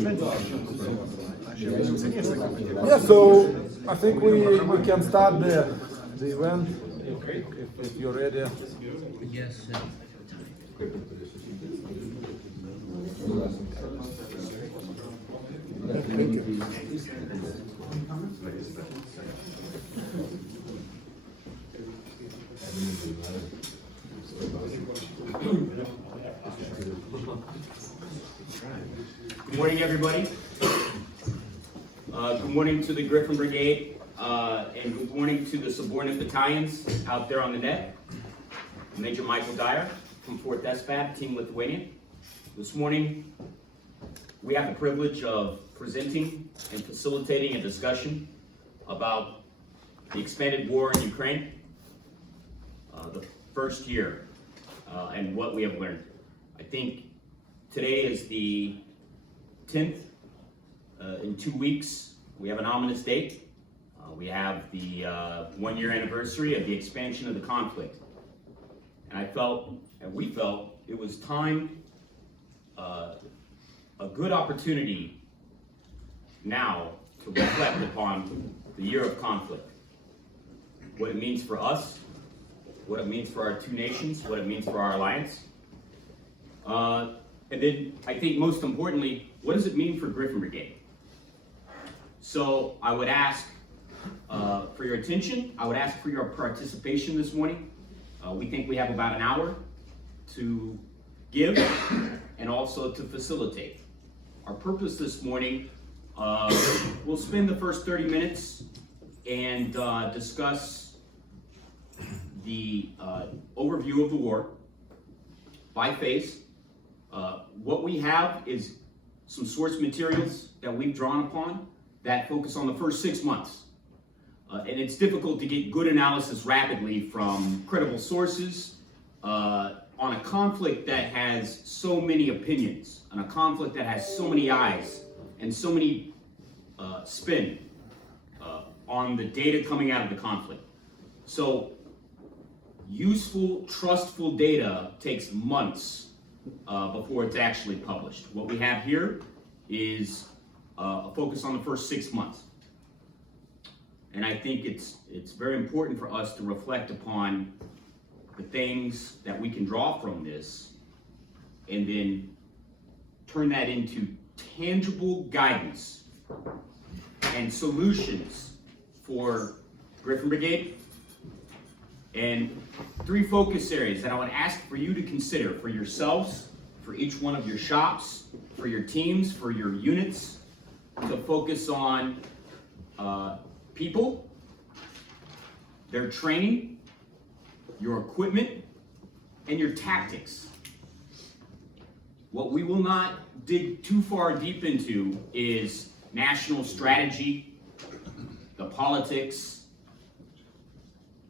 Yeah, so I think we can start the event if you're ready. Yes. Thank you. Good morning, everybody. Good morning to the Griffin Brigade, and good morning to the subordinate battalions out there on the net. Major Michael Dyer from 4th SFAB, Team Lithuanian. This morning, we have the privilege of presenting and facilitating a discussion about the expanded war in Ukraine, the first year, and what we have learned. I think today is the 10th. In 2 weeks, we have an ominous date. We have the 1-year anniversary of the expansion of the conflict. And I felt, and we felt, it was time, a good opportunity now to reflect upon the year of conflict. What it means for us, what it means for our two nations, what it means for our alliance. And then, I think most importantly, what does it mean for Griffin Brigade? So I would ask for your attention. I would ask for your participation this morning. We think we have about an hour to give and also to facilitate. Our purpose this morning, we'll spend the first 30 minutes and discuss the overview of the war by phase. What we have is some source materials that we've drawn upon that focus on the first 6 months. And it's difficult to get good analysis rapidly from credible sources on a conflict that has so many opinions, on a conflict that has so many eyes and so many spin on the data coming out of the conflict. So useful, trustful data takes months before it's actually published. What we have here is a focus on the first 6 months. And I think it's very important for us to reflect upon the things that we can draw from this and then turn that into tangible guidance and solutions for Griffin Brigade. And 3 focus areas that I would ask for you to consider for yourselves, for each one of your shops, for your teams, for your units, to focus on people, their training, your equipment, and your tactics. What we will not dig too far deep into is national strategy, the politics,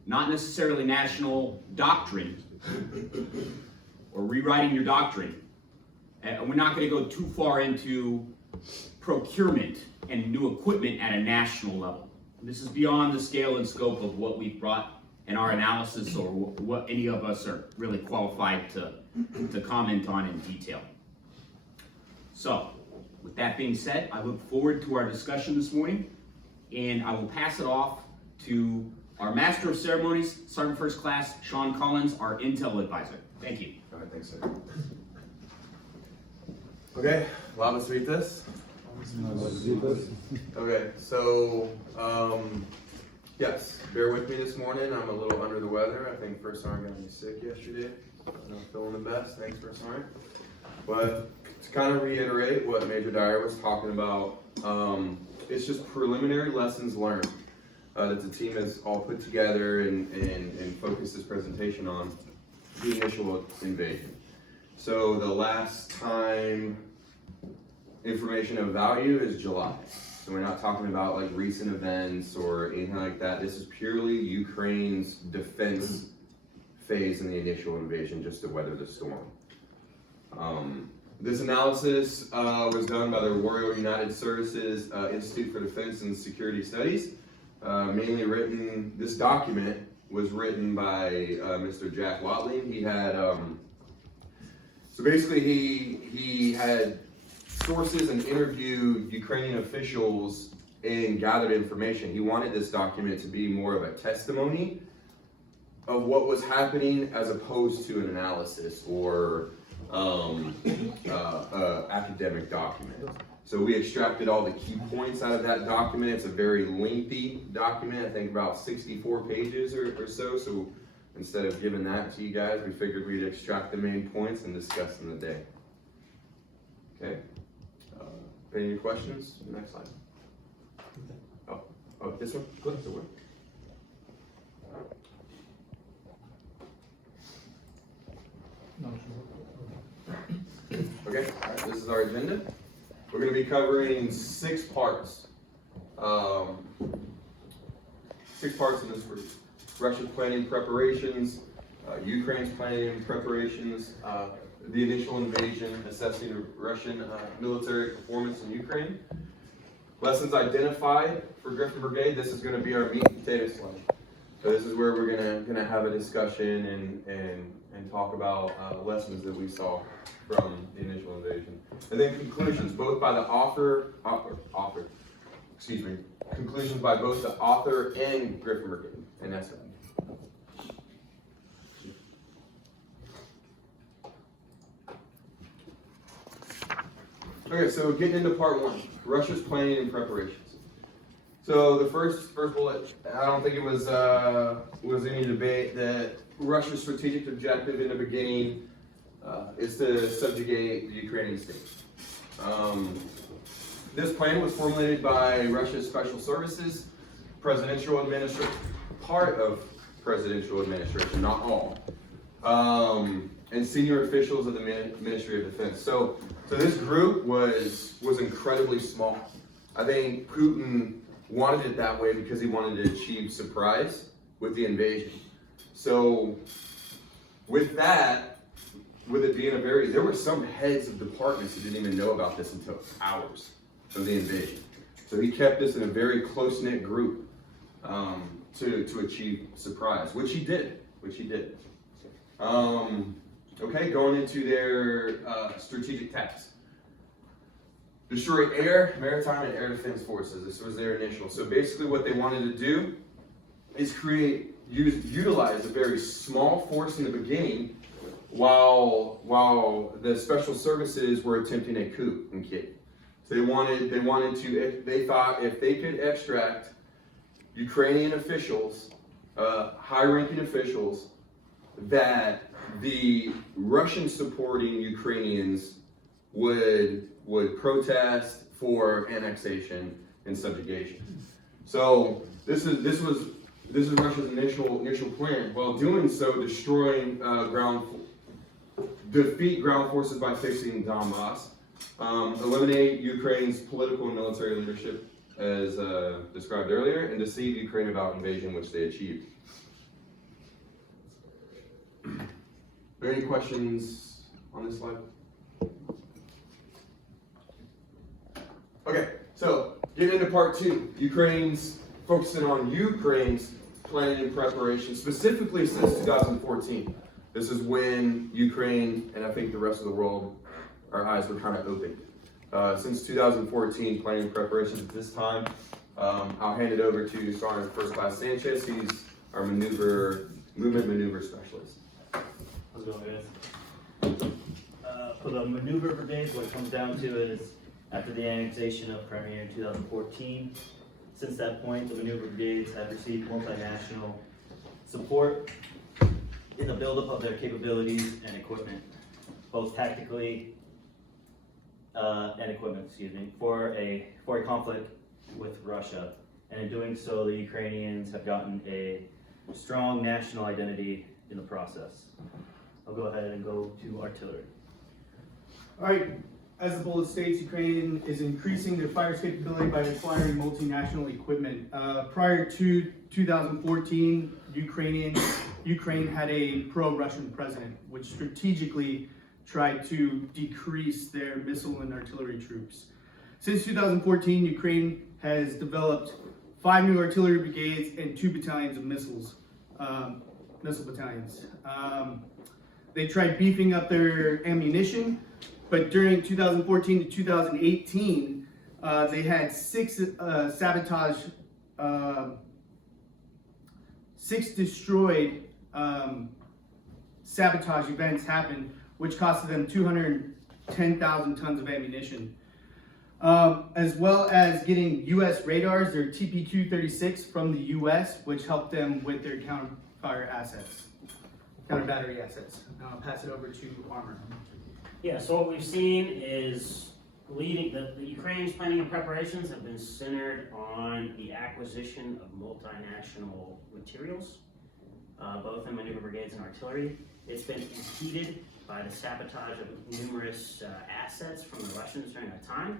not necessarily national doctrine or rewriting your doctrine. And we're not going to go too far into procurement and new equipment at a national level. This is beyond the scale and scope of what we've brought in our analysis or what any of us are really qualified to comment on in detail. So, with that being said, I look forward to our discussion this morning, and I will pass it off to our Master of Ceremonies, Sergeant First Class Sean Collins, our Intel Advisor. Thank you. All right, thanks, sir. Okay, labas rytas. Okay, so, yes, bear with me this morning. I'm a little under the weather. I think First Sergeant got me sick yesterday. I'm not feeling the best. Thanks, First Sergeant. But to kind of reiterate what Major Dyer was talking about, it's just preliminary lessons learned that the team has all put together and focused this presentation on the initial invasion. So the last time information of value is July. So we're not talking about like recent events or anything like that. This is purely Ukraine's defense phase in the initial invasion, just to weather the storm. This analysis was done by the Royal United Services Institute for Defense and Security Studies. Mainly written, this document was written by Mr. Jack Watling. He had, so basically he had sources and interviewed Ukrainian officials and gathered information. He wanted this document to be more of a testimony of what was happening as opposed to an analysis or academic document. So we extracted all the key points out of that document. It's a very lengthy document, I think about 64 pages or so. So instead of giving that to you guys, we figured we'd extract the main points and discuss them today. Okay. Any questions? Next slide. Oh, this one? Go ahead. Okay, all right, this is our agenda. We're going to be covering 6 parts. 6 parts in this group. Russia's planning preparations, Ukraine's planning preparations, the initial invasion, assessing the Russian military performance in Ukraine. Lessons identified for Griffin Brigade. This is going to be our meat and potato slide. So this is where we're gonna have a discussion and talk about lessons that we saw from the initial invasion, and then conclusions, both by the conclusions by both the author and Griffin Brigade and SFAB. Okay, so getting into part 1, Russia's planning and preparations. So the first bullet, I don't think it was any debate that Russia's strategic objective in the beginning is to subjugate the Ukrainian state. This plan was formulated by Russia's special services, part of presidential administration, not all, and senior officials of the Ministry of Defense. So this group was incredibly small. I think Putin wanted it that way because he wanted to achieve surprise with the invasion. So with that, with it being there were some heads of departments who didn't even know about this until hours of the invasion. So he kept this in a very close-knit group to achieve surprise, which he did. Okay, going into their strategic tasks. Destroy air, maritime, and air defense forces. This was their initial. So basically what they wanted to do is utilize a very small force in the beginning while the special services were attempting a coup in Kiev. So they thought if they could extract Ukrainian officials, high-ranking officials, that the Russian supporting Ukrainians would protest for annexation and subjugation. So this is Russia's initial plan. While doing so, defeat ground forces by fixing Donbass, eliminate Ukraine's political and military leadership as described earlier, and deceive Ukraine about invasion, which they achieved. Are there any questions on this slide? Okay, so getting into part 2, focusing on Ukraine's planning and preparation, specifically since 2014. This is when Ukraine, and I think the rest of the world, our eyes were kind of opened. Since 2014, planning and preparations at this time. I'll hand it over to Sergeant First Class Sanchez. He's our movement maneuver specialist. How's it going, guys? For the maneuver brigades, what it comes down to is after the annexation of Crimea in 2014, since that point, the maneuver brigades have received multinational support in the buildup of their capabilities and equipment, both tactically and equipment, for a conflict with Russia. And in doing so, the Ukrainians have gotten a strong national identity in the process. I'll go ahead and go to artillery. All right, as the bullet states, Ukraine is increasing their fire capability by acquiring multinational equipment. Prior to 2014, Ukraine had a pro-Russian president, which strategically tried to decrease their missile and artillery troops. Since 2014, Ukraine has developed 5 new artillery brigades and 2 battalions of missile battalions. They tried beefing up their ammunition, but during 2014 to 2018, they had six destroyed sabotage events happen, which costed them 210,000 tons of ammunition. As well as getting U.S. radars, their TPQ-36 from the U.S., which helped them with their counter battery assets. Now I'll pass it over to Armor. Yeah, so what we've seen is the Ukraine's planning and preparations have been centered on the acquisition of multinational materials, both in maneuver brigades and artillery. It's been impeded by the sabotage of numerous assets from the Russians during that time.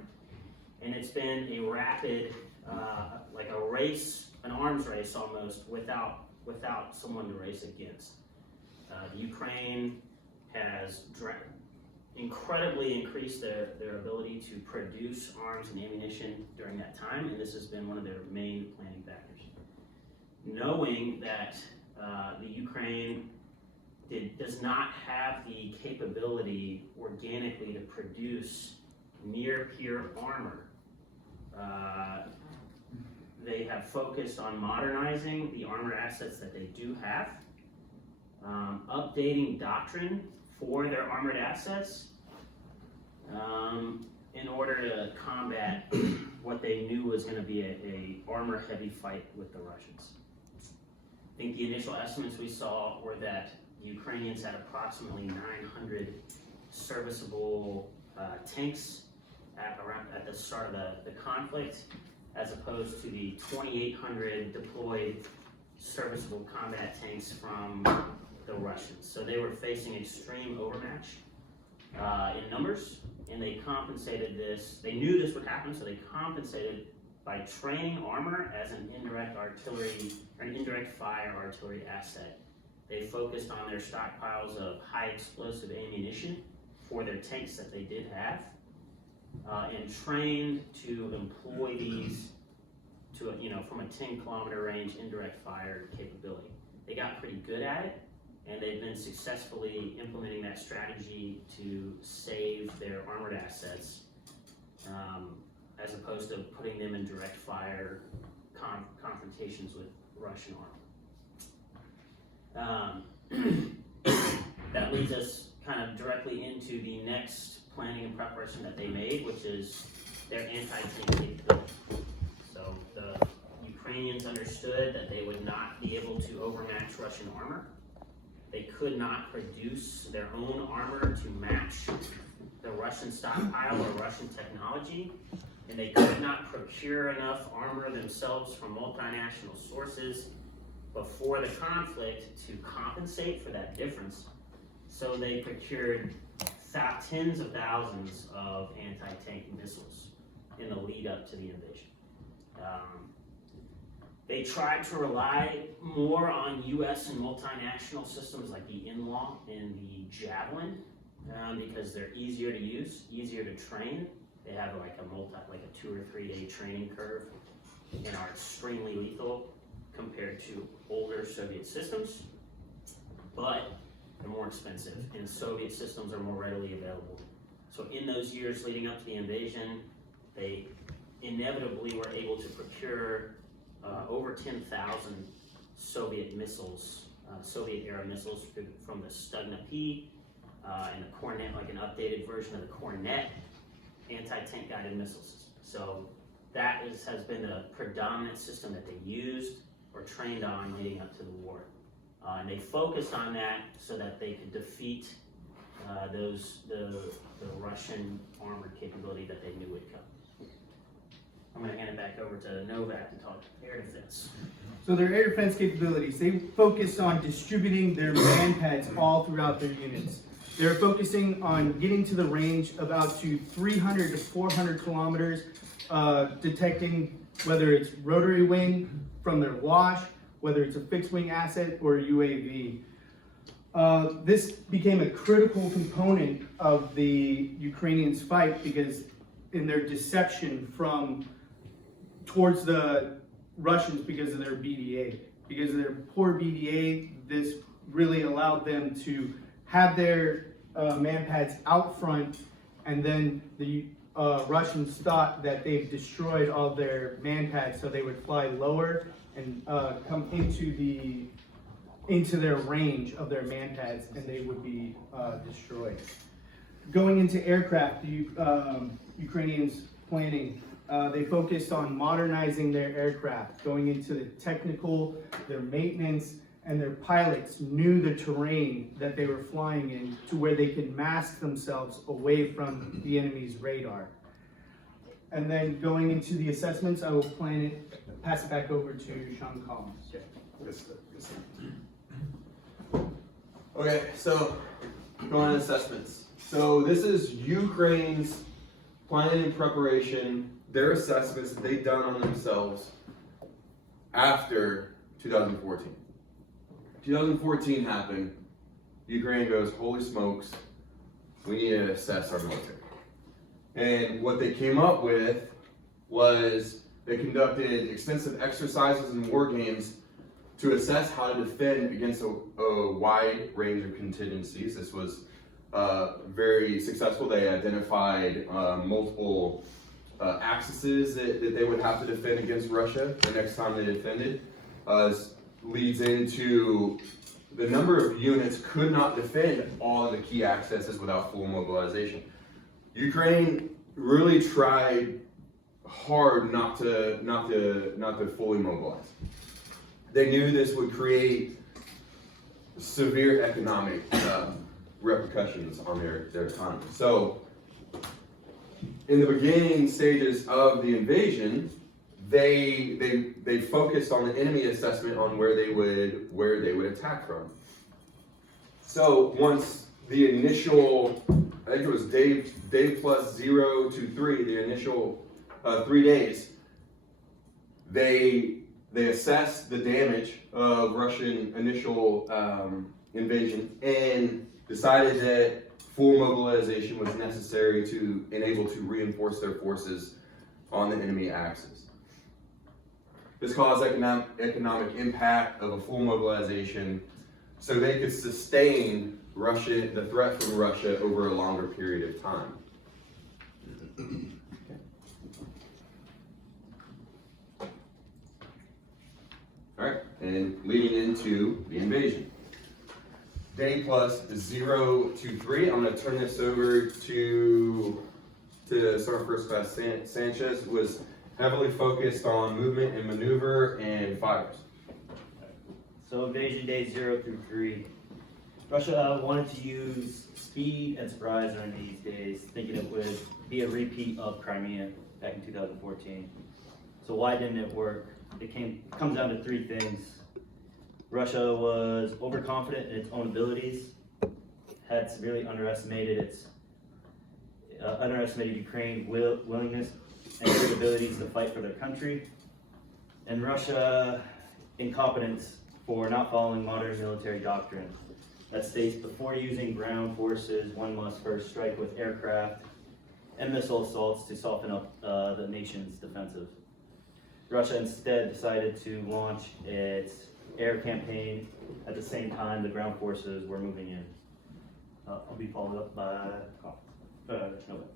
And it's been a rapid, like a race, an arms race almost, without someone to race against. The Ukraine has incredibly increased their ability to produce arms and ammunition during that time, and this has been one of their main planning factors. Knowing that the Ukraine does not have the capability organically to produce near-peer armor, they have focused on modernizing the armored assets that they do have, updating doctrine for their armored assets in order to combat what they knew was going to be a armor-heavy fight with the Russians. I think the initial estimates we saw were that the Ukrainians had approximately 900 serviceable tanks at the start of the conflict, as opposed to the 2,800 deployed serviceable combat tanks from the Russians. So they were facing extreme overmatch in numbers, and they compensated this. They knew this would happen, so they compensated by training armor as an indirect artillery or an indirect fire artillery asset. They focused on their stockpiles of high explosive ammunition for their tanks that they did have, and trained to employ these to from a 10-kilometer range indirect fire capability. They got pretty good at it, and they've been successfully implementing that strategy to save their armored assets, as opposed to putting them in direct fire confrontations with Russian armor. That leads us kind of directly into the next planning and preparation that they made, which is their anti-tank capability. So the Ukrainians understood that they would not be able to overmatch Russian armor. They could not produce their own armor to match the Russian stockpile or Russian technology, and they could not procure enough armor themselves from multinational sources before the conflict to compensate for that difference. So they procured tens of thousands of anti-tank missiles in the lead up to the invasion. They tried to rely more on U.S. and multinational systems like the Inlaw and the Javelin, because they're easier to use, easier to train. They have like a 2 or 3 day training curve and are extremely lethal compared to older Soviet systems, but they're more expensive, and Soviet systems are more readily available. So in those years leading up to the invasion, they inevitably were able to procure over 10,000 Soviet missiles, Soviet-era missiles from the Stugna-P and the Kornet, like an updated version of the Kornet anti-tank guided missile system. So that has been the predominant system that they used or trained on leading up to the war. And they focused on that so that they could defeat the Russian armored capability that they knew would come. I'm going to hand it back over to Novak to talk air defense. So their air defense capabilities, they focused on distributing their man pads all throughout their units. They're focusing on getting to the range of out to 300 to 400 kilometers, detecting whether it's rotary wing from their wash, whether it's a fixed wing asset or a UAV. This became a critical component of the Ukrainians' fight because in their deception towards the Russians because of their BDA. Because of their poor BDA, this really allowed them to have their man pads out front and then the Russians thought that they've destroyed all their man pads, so they would fly lower and come into their range of their man pads, and they would be destroyed. Going into aircraft, the Ukrainians planning, they focused on modernizing their aircraft, going into the technical, their maintenance, and their pilots knew the terrain that they were flying in to where they could mask themselves away from the enemy's radar. And then going into the assessments, I will pass it back over to Sean Collins. Okay, so going on assessments. So this is Ukraine's planning and preparation, their assessments that they've done on themselves after 2014. 2014 happened, Ukraine goes, holy smokes, we need to assess our military. And what they came up with was they conducted extensive exercises and war games to assess how to defend against a wide range of contingencies. This was very successful. They identified multiple axes that they would have to defend against Russia the next time they defended. Leads into the number of units could not defend all of the key accesses without full mobilization. Ukraine really tried hard not to fully mobilize. They knew this would create severe economic repercussions on their economy. So, in the beginning stages of the invasion, they focused on the enemy assessment on where they would attack from. So once the initial, I think it was day plus 0 to 3, the initial 3 days, they assessed the damage of Russian initial invasion and decided that full mobilization was necessary to enable to reinforce their forces on the enemy axis. This caused economic impact of a full mobilization so they could sustain the threat from Russia over a longer period of time. All right, and leading into the invasion. Day plus 0 to 3, I'm going to turn this over to Sergeant First Class Sanchez, who was heavily focused on movement and maneuver and fires. So invasion days 0 through 3. Russia wanted to use speed and surprise during these days, thinking it would be a repeat of Crimea back in 2014. So why didn't it work? It comes down to 3 things. Russia was overconfident in its own abilities, had severely underestimated Ukraine's willingness and capabilities to fight for their country, and Russia incompetence for not following modern military doctrine that states before using ground forces, one must first strike with aircraft and missile assaults to soften up the nation's defensive. Russia instead decided to launch its air campaign at the same time the ground forces were moving in. I'll be followed up by Novak.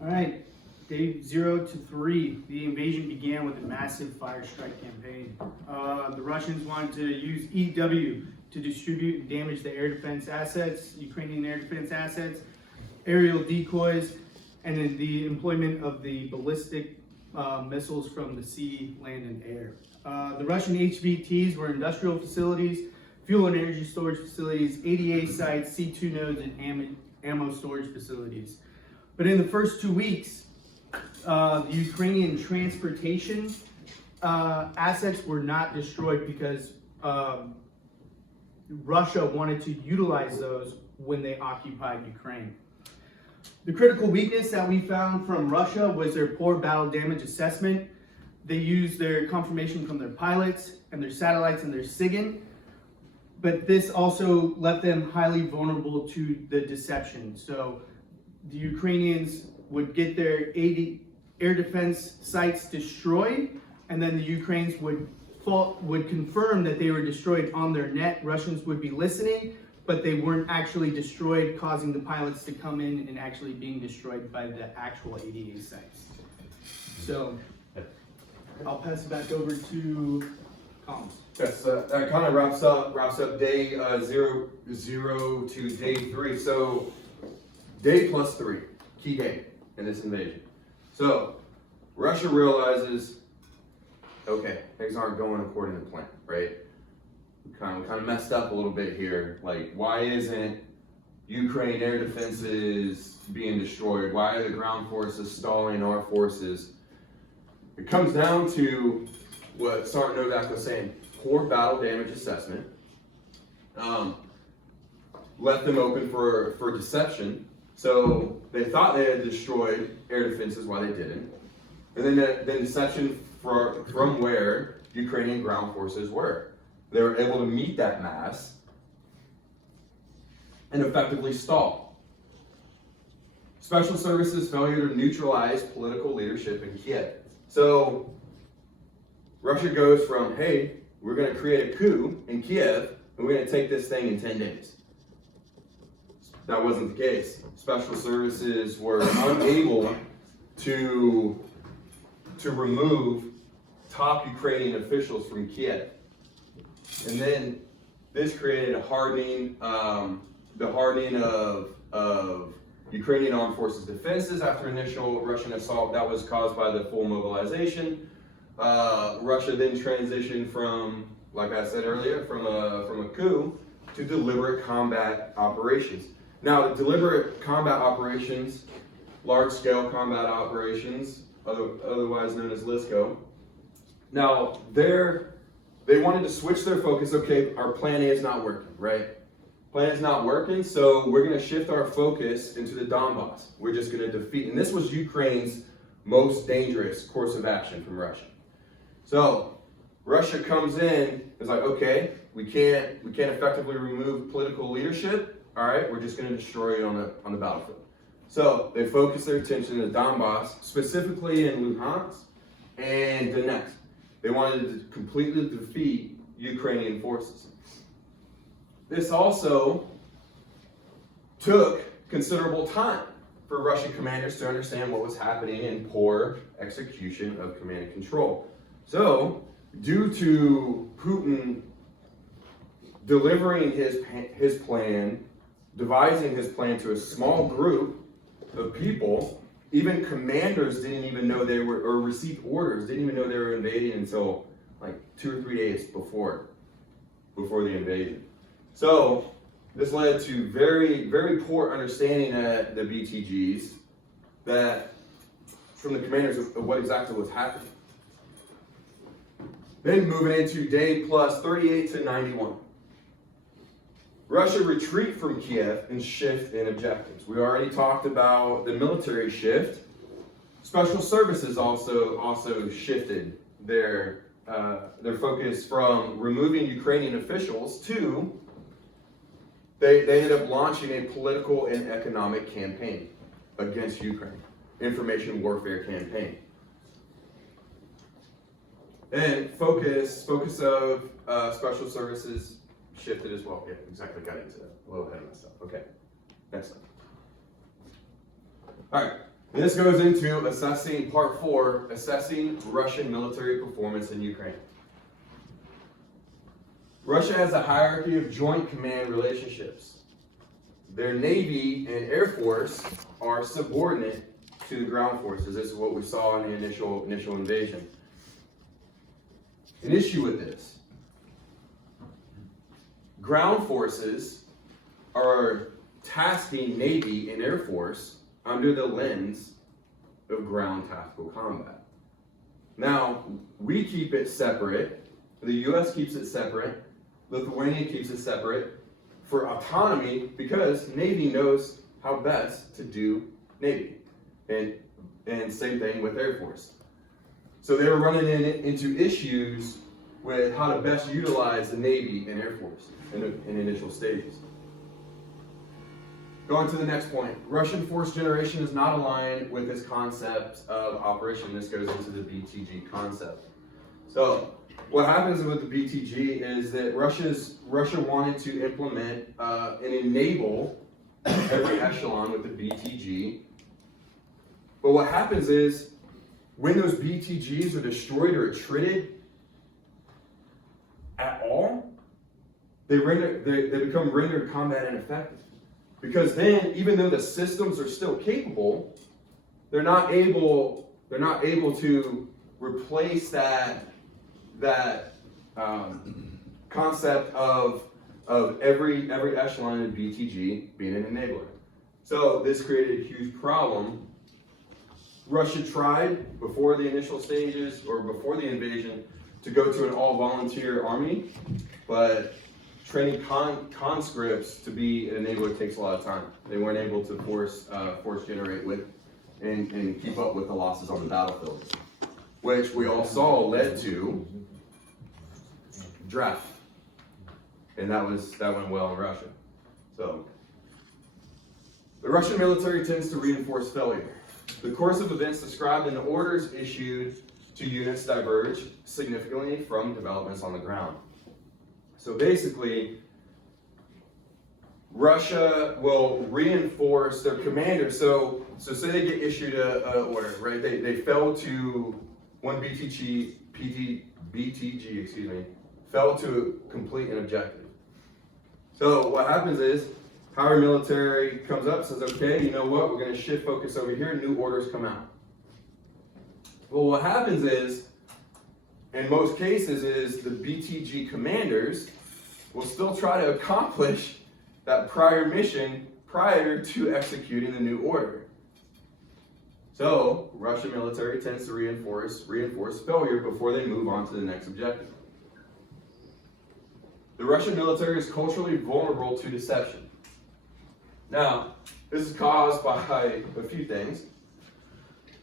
All right, day 0 to 3, the invasion began with a massive fire strike campaign. The Russians wanted to use EW to distribute and damage the air defense assets, Ukrainian air defense assets, aerial decoys, and then the employment of the ballistic missiles from the sea, land, and air. The Russian HVTs were industrial facilities, fuel and energy storage facilities, ADA sites, C2 nodes, and ammo storage facilities. But in the first 2 weeks, the Ukrainian transportation assets were not destroyed because Russia wanted to utilize those when they occupied Ukraine. The critical weakness that we found from Russia was their poor battle damage assessment. They used their confirmation from their pilots and their satellites and their SIGINT, but this also left them highly vulnerable to the deception. So the Ukrainians would get their air defense sites destroyed, and then the Ukrainians would confirm that they were destroyed on their net. Russians would be listening, but they weren't actually destroyed, causing the pilots to come in and actually being destroyed by the actual ADA sites. So I'll pass it back over to Collins. Yes, that kind of wraps up day 0 to day 3. So day plus 3, key day in this invasion. So Russia realizes, okay, things aren't going according to plan, right? We kind of messed up a little bit here. Like, why isn't Ukraine air defenses being destroyed? Why are the ground forces stalling our forces? It comes down to what Sergeant Novak was saying, poor battle damage assessment. Left them open for deception. So they thought they had destroyed air defenses while they didn't. And then the deception from where Ukrainian ground forces were. They were able to meet that mass and effectively stall. Special Services failure to neutralize political leadership in Kiev. So Russia goes from, hey, we're going to create a coup in Kiev and we're going to take this thing in 10 days. That wasn't the case. Special Services were unable to remove top Ukrainian officials from Kiev. And then this created a hardening, the hardening of Ukrainian armed forces defenses after initial Russian assault. That was caused by the full mobilization. Russia then transitioned from, like I said earlier, from a coup to deliberate combat operations. Now, the deliberate combat operations, large-scale combat operations, otherwise known as LSCO. Now, they wanted to switch their focus. Okay, our plan A is not working, right? Plan is not working, so we're going to shift our focus into the Donbass. We're just going to defeat, and this was Ukraine's most dangerous course of action from Russia. So Russia comes in, is like, okay, we can't effectively remove political leadership. All right, we're just going to destroy you on the battlefield. So they focus their attention to the Donbass, specifically in Luhansk and Donetsk. They wanted to completely defeat Ukrainian forces. This also took considerable time for Russian commanders to understand what was happening in poor execution of command and control. So, due to Putin delivering his plan, devising his plan to a small group of people, even commanders didn't even know they were, or received orders, didn't even know they were invading until like 2 or 3 days before the invasion. So this led to very, very poor understanding at the BTGs from the commanders of what exactly was happening. Then moving into day plus 38 to 91. Russia retreat from Kiev and shift in objectives. We already talked about the military shift. Special Services also shifted their focus from removing Ukrainian officials to they ended up launching a political and economic campaign against Ukraine, information warfare campaign. And focus of Special Services shifted as well. Yeah, exactly, got into that. A little ahead of myself. Okay, next slide. All right, and this goes into assessing part 4, assessing Russian military performance in Ukraine. Russia has a hierarchy of joint command relationships. Their Navy and Air Force are subordinate to the ground forces. This is what we saw in the initial invasion. An issue with this. Ground forces are tasking Navy and Air Force under the lens of ground tactical combat. Now, we keep it separate. The US keeps it separate. Lithuania keeps it separate for autonomy because Navy knows how best to do Navy. And same thing with Air Force. So they were running into issues with how to best utilize the Navy and Air Force in initial stages. Going to the next point, Russian force generation is not aligned with this concept of operation. This goes into the BTG concept. So what happens with the BTG is that Russia wanted to implement and enable every echelon with the BTG. But what happens is when those BTGs are destroyed or attrited at all, they become rendered combat ineffective. Because then, even though the systems are still capable, they're not able to replace that concept of every echelon in BTG being an enabler. So this created a huge problem. Russia tried before the initial stages or before the invasion to go to an all-volunteer army, but training conscripts to be an enabler takes a lot of time. They weren't able to force generate with and keep up with the losses on the battlefield, which we all saw led to draft, and that went well in Russia. So the Russian military tends to reinforce failure. The course of events described in the orders issued to units diverge significantly from developments on the ground. So basically, Russia will reinforce their commanders. So say they get issued an order, right? They fell to one BTG, fell to complete an objective. So what happens is, our military comes up, says, okay, you know what, we're going to shift focus over here, new orders come out. Well, what happens is, in most cases, is the BTG commanders will still try to accomplish that prior mission prior to executing the new order. So, Russian military tends to reinforce failure before they move on to the next objective. The Russian military is culturally vulnerable to deception. Now, this is caused by a few things.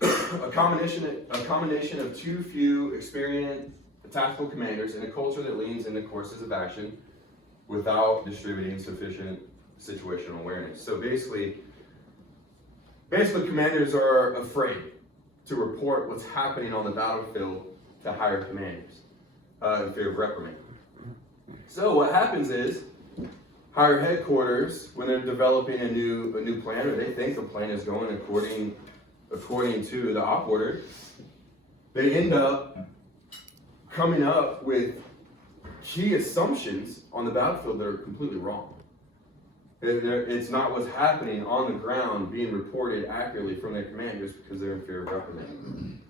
A combination of too few experienced tactical commanders in a culture that leans into courses of action without distributing sufficient situational awareness. So basically commanders are afraid to report what's happening on the battlefield to higher commanders in fear of reprimand. So what happens is, higher headquarters, when they're developing a new plan, or they think the plan is going according to the op order, they end up coming up with key assumptions on the battlefield that are completely wrong. It's not what's happening on the ground being reported accurately from their commanders because they're in fear of reprimand.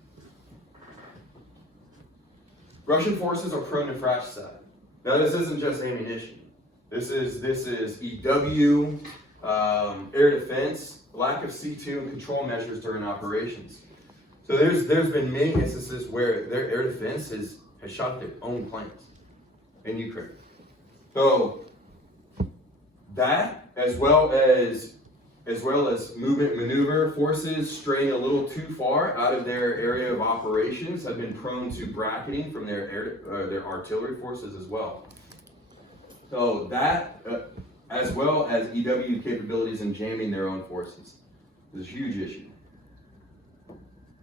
Russian forces are prone to fratricide. Now this isn't just ammunition. This is EW, air defense, lack of C2 and control measures during operations. So there's been many instances where their air defense has shot their own planes in Ukraine. So that, as well as movement maneuver forces straying a little too far out of their area of operations, have been prone to bracketing from their artillery forces as well. So that, as well as EW capabilities in jamming their own forces, is a huge issue.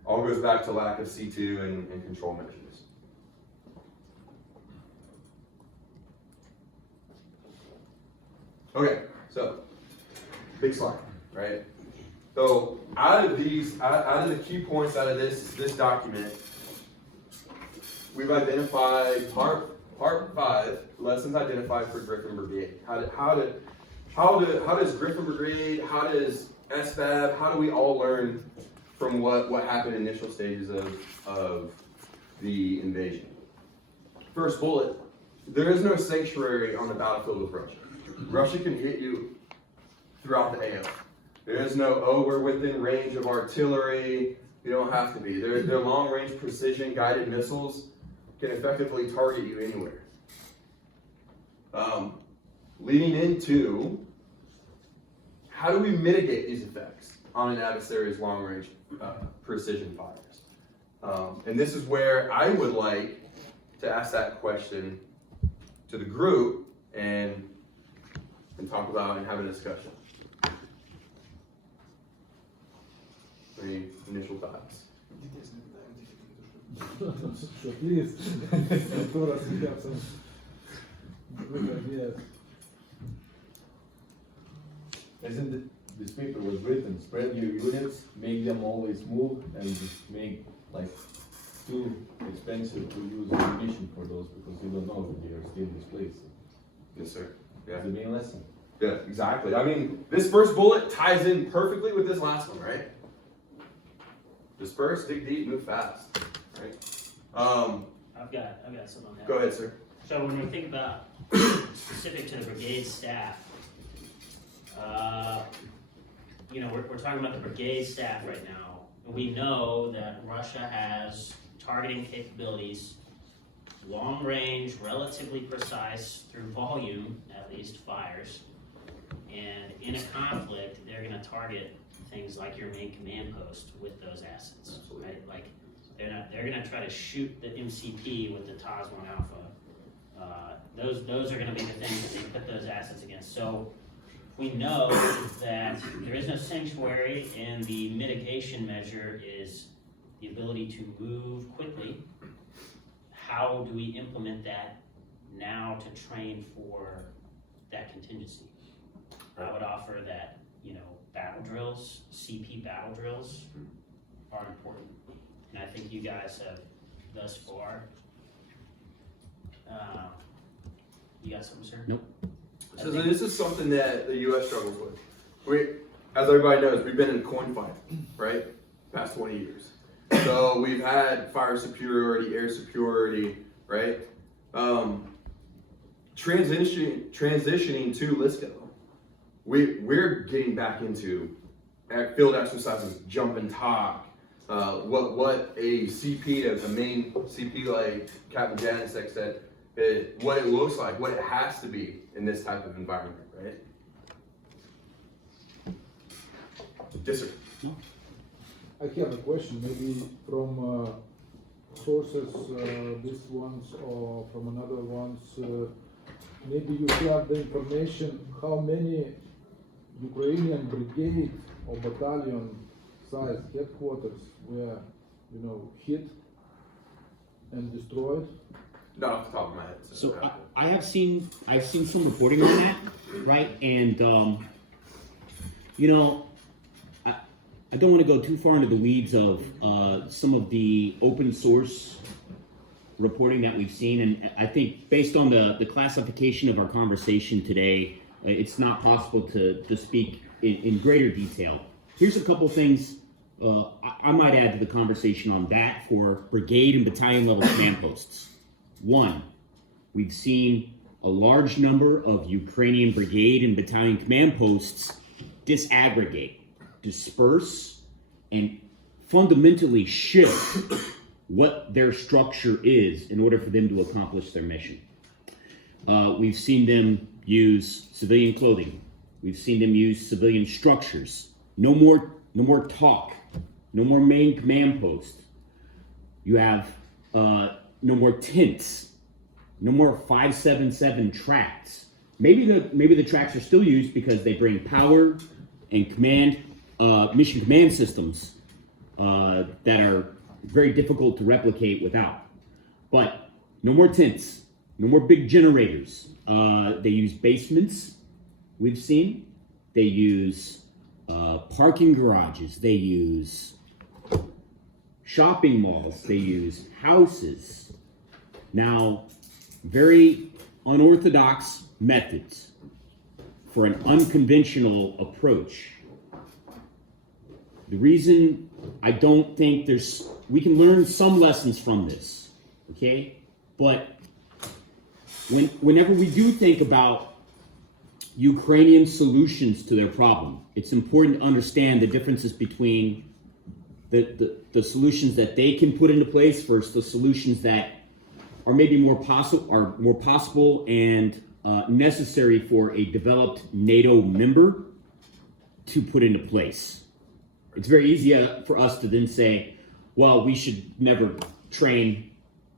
All goes back to lack of C2 and control measures. Okay, so big slide, right? So out of the key points out of this document, we've identified part 5, lessons identified for Griffin Brigade. How does Griffin Brigade, how does SFAB, how do we all learn from what happened in initial stages of the invasion? First bullet, there is no sanctuary on the battlefield with Russia. Russia can hit you throughout the AO. There is no, oh, we're within range of artillery. You don't have to be. Their long-range precision guided missiles can effectively target you anywhere. Leading into, how do we mitigate these effects on an adversary's long-range precision fires? And this is where I would like to ask that question to the group and talk about and have a discussion. Any initial thoughts? At least, for us, we have some good ideas. Isn't it, this paper was written, spread your units, make them always move, and just make like too expensive to use ammunition for those because you don't know if they are still displaced. Yes, sir. Yeah. That's the main lesson. Yeah, exactly. I mean, this first bullet ties in perfectly with this last one, right? Disperse, dig deep, move fast, right? I've got something on that. Go ahead, sir. So when we think about specific to the brigade staff, you know, we're talking about the brigade staff right now. And we know that Russia has targeting capabilities, long range, relatively precise through volume, at least fires. And in a conflict, they're gonna target things like your main command post with those assets, right? Like, they're gonna try to shoot the MCP with the TOS-1 Alpha. Those are gonna be the things that they put those assets against. So we know that there is no sanctuary, and the mitigation measure is the ability to move quickly. How do we implement that now to train for that contingency? I would offer that, you know, battle drills, CP battle drills are important. And I think you guys have thus far. You got something, sir? Nope. So this is something that the U.S. struggles with. As everybody knows, we've been in a coin fight, right? Past 20 years. So we've had fire superiority, air superiority, right? Transitioning to LISCO, we're getting back into field exercises, jump and talk, what a CP, as a main CP, like Captain Janousek said, what it looks like, what it has to be in this type of environment, right? Yes, sir. I have a question, maybe from sources, these ones, or from another ones. Maybe you have the information how many Ukrainian brigade or battalion size headquarters were, you know, hit and destroyed. Not off the top of my head. So I've seen some reporting on that, right? And you know, I don't want to go too far into the weeds of some of the open source reporting that we've seen, and I think based on the classification of our conversation today, it's not possible to speak in greater detail. Here's a couple things I might add to the conversation on that for brigade and battalion level command posts. One, we've seen a large number of Ukrainian brigade and battalion command posts disaggregate, disperse, and fundamentally shift what their structure is in order for them to accomplish their mission. We've seen them use civilian clothing. We've seen them use civilian structures. No more talk. No more main command post. You have no more tents. No more 577 tracks. Maybe the tracks are still used because they bring power and command, mission command systems that are very difficult to replicate without. But no more tents, no more big generators. They use basements, we've seen. They use parking garages. They use shopping malls. They use houses. Now, very unorthodox methods for an unconventional approach. The reason I don't think we can learn some lessons from this, okay? But whenever we do think about Ukrainian solutions to their problem, it's important to understand the differences between the solutions that they can put into place versus the solutions that are maybe more possible and necessary for a developed NATO member to put into place. It's very easy for us to then say, well, we should never train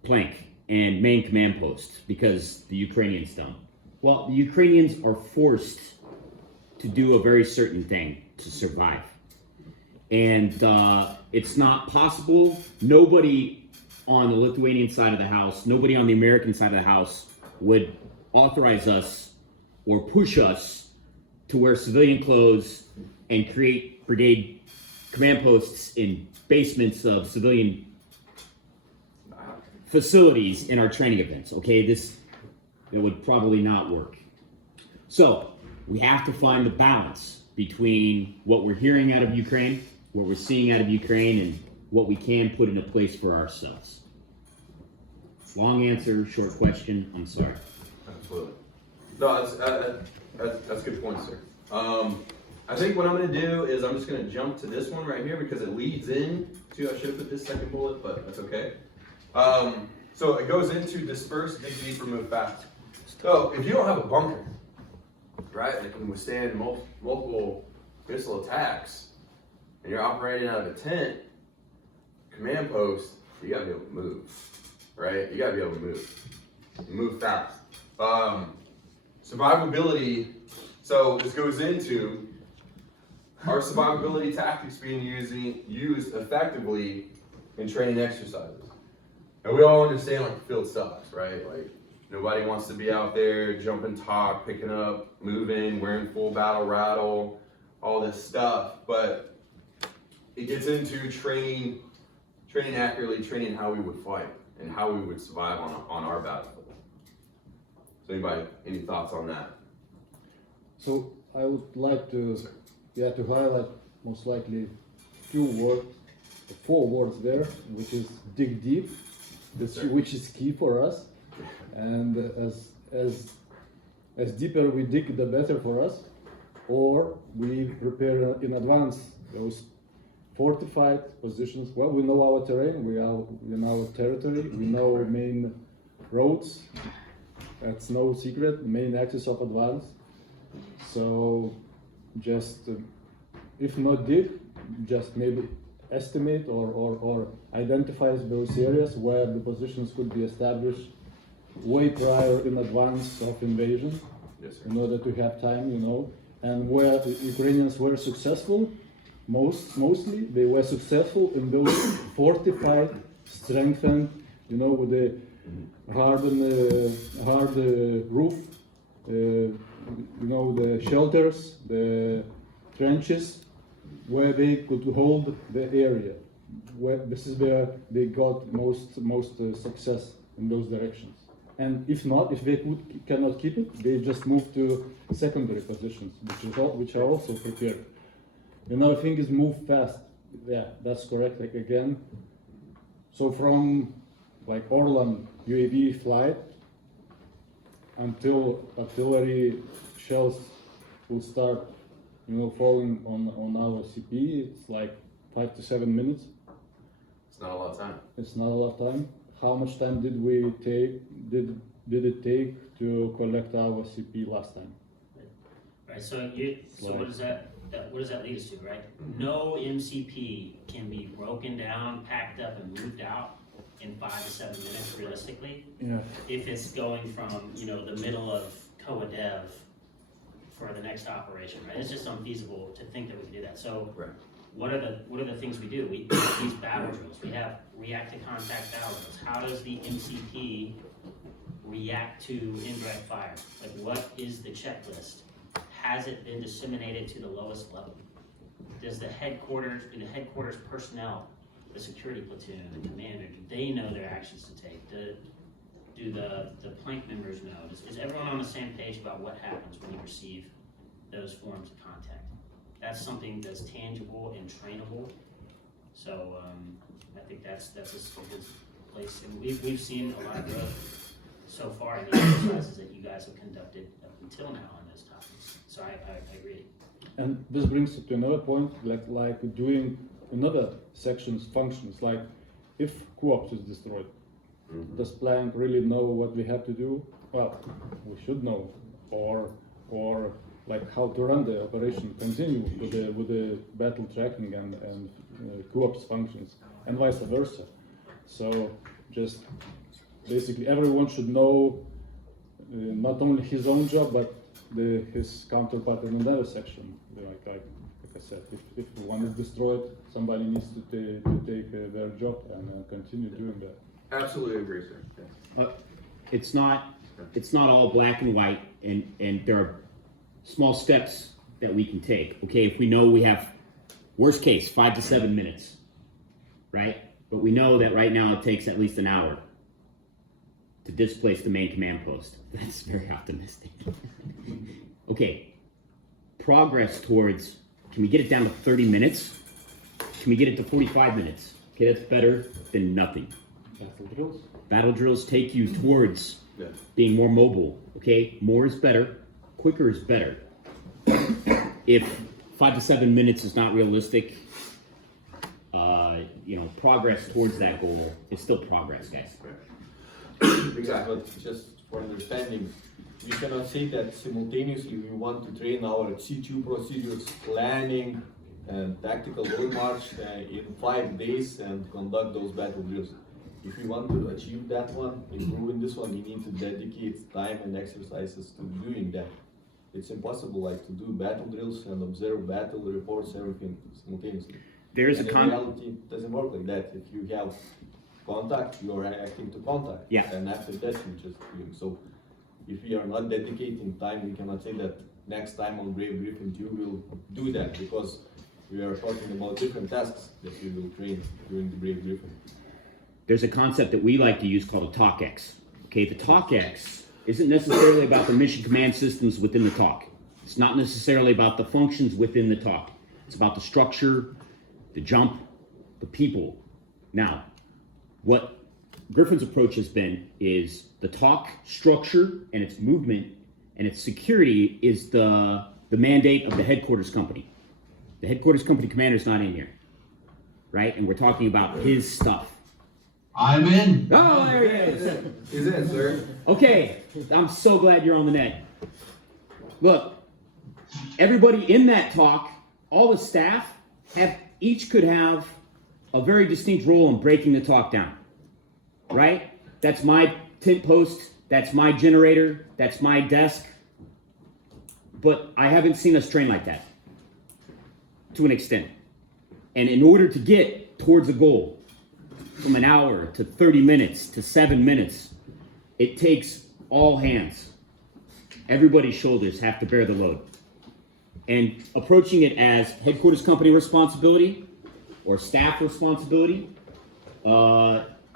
plank and main command post because the Ukrainians don't. Well, the Ukrainians are forced to do a very certain thing to survive. And it's not possible. Nobody on the Lithuanian side of the house, nobody on the American side of the house would authorize us or push us to wear civilian clothes and create brigade command posts in basements of civilian facilities in our training events. Okay, that would probably not work. So we have to find the balance between what we're hearing out of Ukraine, what we're seeing out of Ukraine, and what we can put into place for ourselves. Long answer, short question. I'm sorry. Absolutely. No, that's a good point, sir. I think what I'm going to do is I'm just going to jump to this one right here because it leads in to, I should have put this second bullet, but that's okay. So it goes into disperse, dig deeper, move fast. So if you don't have a bunker, right, that can withstand multiple missile attacks, and you're operating out of a tent, command post, you got to be able to move, right? You got to be able to move fast. Survivability. So this goes into our survivability tactics being used effectively in training exercises. And we all understand like the field sucks, right? Like nobody wants to be out there jumping talk, picking up, moving, wearing full battle rattle, all this stuff. But it gets into training accurately, training how we would fight and how we would survive on our battlefield. So anybody, any thoughts on that? So I would like to highlight most likely four words there, which is dig deep, which is key for us. And as deeper we dig, the better for us. Or we prepare in advance those fortified positions. Well, we know our terrain, we are in our territory, we know our main roads. That's no secret, main axis of advance. So just, if not dig, just maybe estimate or identify those areas where the positions could be established way prior in advance of invasion. Yes, sir. In order to have time, and where the Ukrainians were successful, mostly they were successful in those fortified, strengthened, with the hard roof, the shelters, the trenches, where they could hold the area. This is where they got most success in those directions. And if not, if they cannot keep it, they just move to secondary positions, which are also prepared. Another thing is move fast. Yeah, that's correct. Like again, so from like Orlan UAV flight until artillery shells will start, falling on our CP, it's like 5 to 7 minutes. It's not a lot of time. It's not a lot of time. How much time did it take to collect our CP last time? Right, so what does that lead us to, right? No MCP can be broken down, packed up, and moved out in 5 to 7 minutes realistically. Yeah. If it's going from, the middle of Koadev for the next operation, right? It's just unfeasible to think that we can do that. So Right. what are the things we do? We have these battle drills. We have react to contact battle drills. How does the MCP react to indirect fire? Like, what is the checklist? Has it been disseminated to the lowest level? Does the headquarters personnel, the security platoon, the commander, do they know their actions to take? Do the plank members know? Is everyone on the same page about what happens when you receive those forms of contact? That's something that's tangible and trainable. So I think that's a good place. And we've seen a lot of growth so far in the exercises that you guys have conducted up until now on those topics. So I agree. And this brings it to another point, like doing another section's functions, like if co-ops is destroyed, does Plank really know what we have to do? Well, we should know, or like how to run the operation, continue with the battle tracking and co-ops functions, and vice versa. So just basically everyone should know not only his own job, but his counterpart in another section. Like I said, if one is destroyed, somebody needs to take their job and continue doing that. Absolutely agree, sir. Yeah. It's not all black and white, and there are small steps that we can take. Okay, if we know we have, worst case, 5 to 7 minutes, right? But we know that right now it takes at least an hour to displace the main command post. That's very optimistic. Okay, progress towards, can we get it down to 30 minutes? Can we get it to 45 minutes? Okay, that's better than nothing. Battle drills? Battle drills take you towards Yeah. being more mobile, okay? More is better, quicker is better. If 5 to 7 minutes is not realistic, progress towards that goal is still progress, guys. Exactly. But just for understanding, we cannot say that simultaneously we want to train our C2 procedures, planning and tactical road march in 5 days and conduct those battle drills. If we want to achieve that one, improving this one, we need to dedicate time and exercises to doing that. It's impossible to do battle drills and observe battle reports, everything simultaneously. There's And a in reality, it doesn't work like that. If you have contact, you're reacting to contact. Yeah. And after that, you just doing. So if we are not dedicating time, we cannot say that next time on Brave Griffin you will do that, because we are talking about different tasks that we will train during the Brave Griffin. There's a concept that we like to use called a TalkX. Okay, the TalkX isn't necessarily about the mission command systems within the talk. It's not necessarily about the functions within the talk. It's about the structure, the jump, the people. Now, what Griffin's approach has been is the talk structure and its movement and its security is the mandate of the headquarters company. The headquarters company commander is not in here, right? And we're talking about his stuff. I'm in. Oh, there he is. He's in, sir. Okay, I'm so glad you're on the net. Look, everybody in that talk, all the staff, each could have a very distinct role in breaking the talk down, right? That's my tent post, that's my generator, that's my desk. But I haven't seen us train like that, to an extent. And in order to get towards a goal, from an hour to 30 minutes to 7 minutes, it takes all hands. Everybody's shoulders have to bear the load. And approaching it as headquarters company responsibility or staff responsibility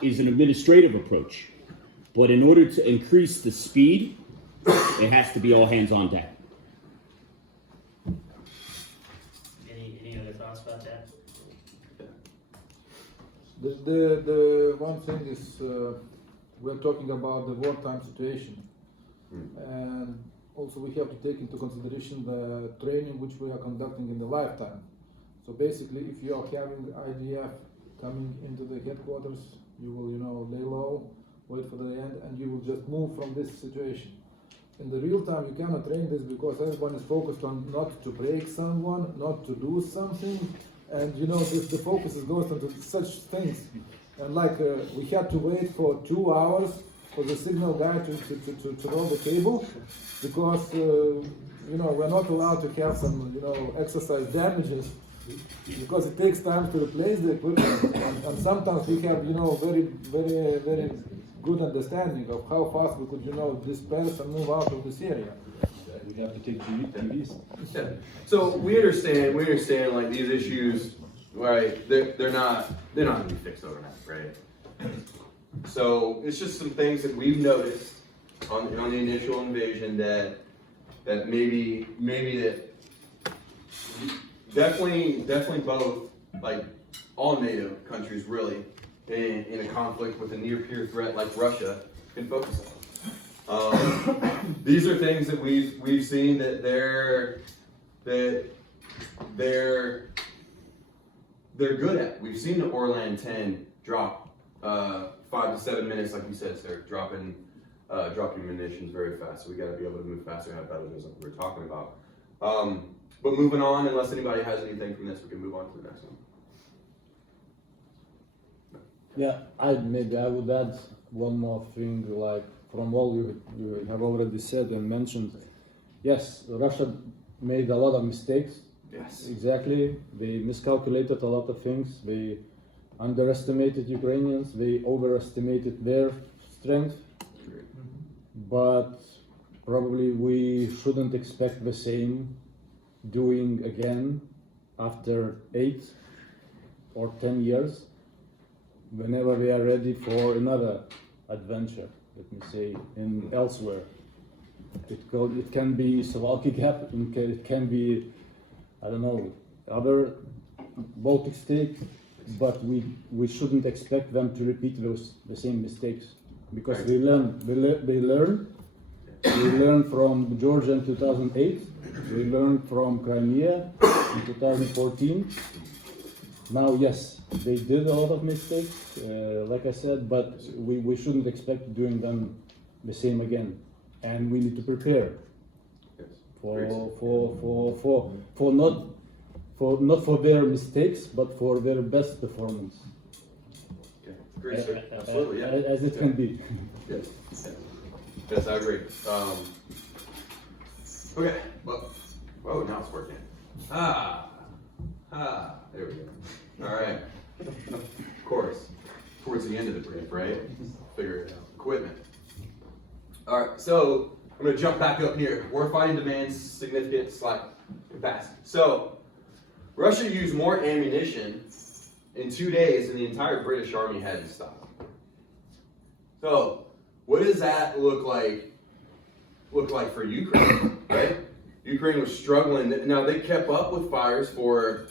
is an administrative approach. But in order to increase the speed, it has to be all hands on deck. Any other thoughts about that? The one thing is, we're talking about the wartime situation. And also we have to take into consideration the training which we are conducting in the lifetime. So basically, if you are having IDF coming into the headquarters, you will, lay low, wait for the end, and you will just move from this situation. In the real time, you cannot train this because everyone is focused on not to break someone, not to do something, and the focus goes into such things. And we had to wait for 2 hours for the signal guy to roll the cable, because we're not allowed to have some exercise damages, because it takes time to replace the equipment, and sometimes we have very very very good understanding of how fast we could disperse and move out of this area. We have to take TVs. Yeah. So we understand like these issues, right? They're not gonna be fixed overnight, right? So it's just some things that we've noticed on the initial invasion that maybe that definitely both, like all NATO countries really in a conflict with a near peer threat like Russia can focus on. These are things that we've seen that they're good at. We've seen the Orlan 10 drop 5 to 7 minutes, like you said, sir, dropping munitions very fast. So we got to be able to move faster and have better than what we're talking about. But moving on, unless anybody has anything from this, we can move on to the next one. Yeah, I would add one more thing, like from all you have already said and mentioned. Yes, Russia made a lot of mistakes Yes. Exactly. They miscalculated a lot of things. They underestimated Ukrainians. They overestimated their strength. But probably we shouldn't expect the same doing again after 8 or 10 years, whenever we are ready for another adventure, let me say, in elsewhere. It can be Suwalki Gap, it can be, I don't know, other Baltic states, but we shouldn't expect them to repeat the same mistakes, because they learn from Georgia in 2008, they learned from Crimea in 2014. Now, yes, they did a lot of mistakes, like I said, but we shouldn't expect doing them the same again, and we need to prepare not for their mistakes, but for their best performance. Okay. Great, sir. Absolutely, yeah. As it can be. Yes. Yes, I agree. Okay, well, whoa, now it's working. There we go. All right. Of course, towards the end of the brief, right? Figure it out. Equipment. All right, so I'm gonna jump back up here. Warfighting demands significant slack capacity. So, Russia used more ammunition in 2 days than the entire British Army had in stock. So, what does that look like for Ukraine, right? Ukraine was struggling. Now, they kept up with fires for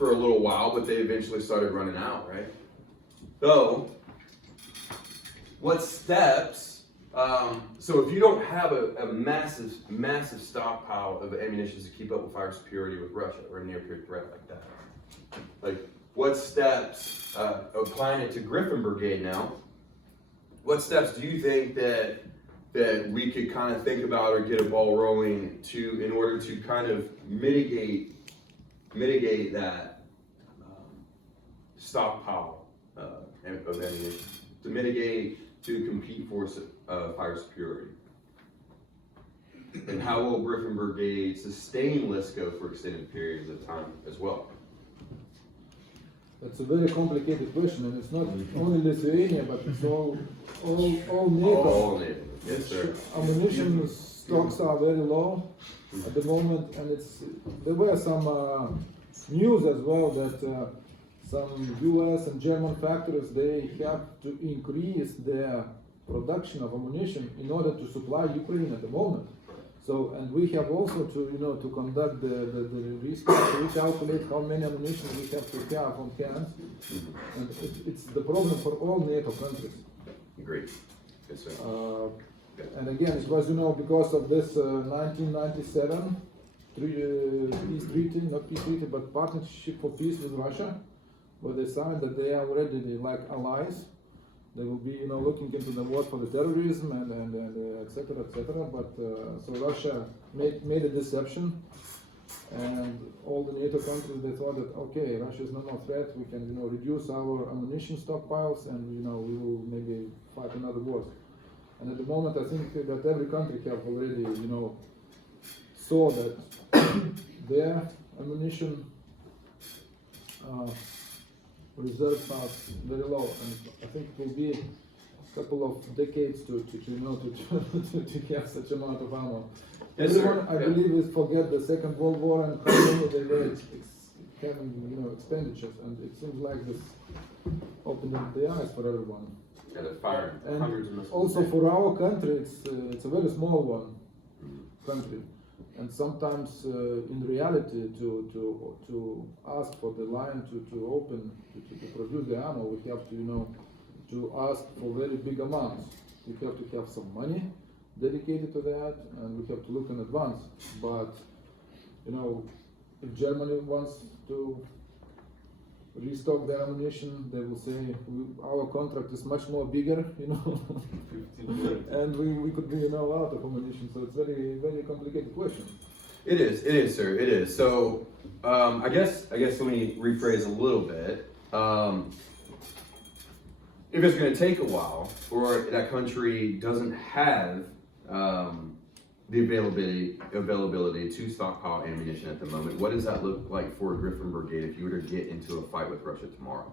a little while, but they eventually started running out, right? So, what steps, so if you don't have a massive stockpile of ammunition to keep up with fire superiority with Russia or a near-peer threat like that, like what steps, applying it to Griffin Brigade now, what steps do you think that we could kind of think about or get a ball rolling in order to kind of mitigate that stockpile of ammunition, to compete for fire superiority? And how will Griffin Brigade sustain LISCO for extended periods of time as well? That's a very complicated question, and it's not only Lithuania, but it's all NATO. All NATO, yes, sir. Ammunition stocks are very low at the moment, and there were some news as well that some US and German factories, they have to increase their production of ammunition in order to supply Ukraine at the moment. So, and we have also to conduct the research, to recalculate how many ammunition we have to have on hand, and it's the problem for all NATO countries. Great. Yes, sir. And again, it was because of this 1997 peace treaty, not peace treaty, but partnership for peace with Russia, where they signed that they are already like allies. They will be, looking into the war for the terrorism and et cetera, but so Russia made a deception, and all the NATO countries, they thought that, okay, Russia is not a threat, we can, reduce our ammunition stockpiles, and, we will maybe fight another war. And at the moment, I think that every country have already, saw that their ammunition reserves are very low, and I think it will be a couple of decades to have such amount of ammo. Yes, Everyone, sir. I believe, is forget the Second World War and how many they were having, expenditures, and it seems like this opening the eyes for everyone. Yeah, they're firing And hundreds of missiles. also for our country, it's a very small one country, and sometimes in reality to ask for the line to open to produce the ammo, we have to ask for very big amounts. We have to have some money dedicated to that, and we have to look in advance. But if Germany wants to restock their ammunition, they will say our contract is much more bigger, and we could be out of ammunition. So it's very, very complicated question. It is, sir. It is. So, I guess let me rephrase a little bit. If it's going to take a while, or that country doesn't have the availability to stockpile ammunition at the moment. What does that look like for a Griffin Brigade if you were to get into a fight with Russia tomorrow?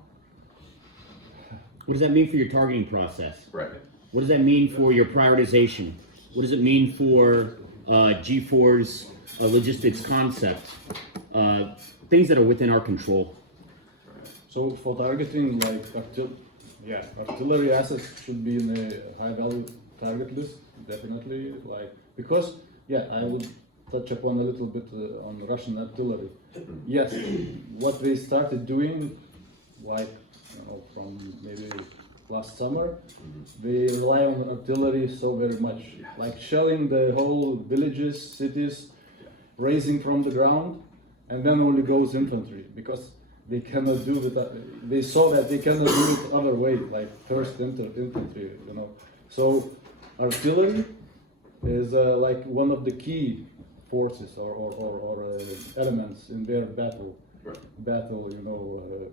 What does that mean for your targeting process? Right. What does that mean for your prioritization? What does it mean for G4's logistics concept? Things that are within our control. So for targeting, like artillery assets should be in a high value target list, definitely. Like because I would touch upon a little bit on Russian artillery. Yes, what they started doing, like from maybe last summer, they rely on artillery so very much, like shelling the whole villages, cities, raising from the ground, and then only goes infantry because they cannot do it. They saw that they cannot do it other way, like first infantry, So artillery is like one of the key forces or elements in their battle,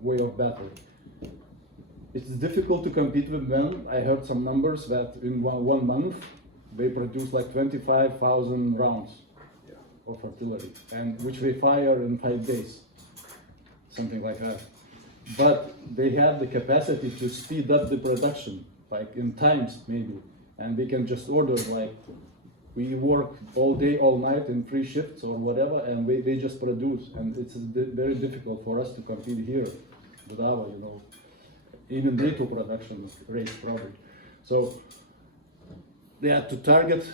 way of battle. It's difficult to compete with them. I heard some numbers that in one month they produce like 25,000 rounds of artillery, and which they fire in 5 days, something like that. But they have the capacity to speed up the production, like in times maybe, and they can just order like we work all day, all night in 3 shifts or whatever, and they just produce, and it's very difficult for us to compete here with our, even NATO production rates probably. So, to target,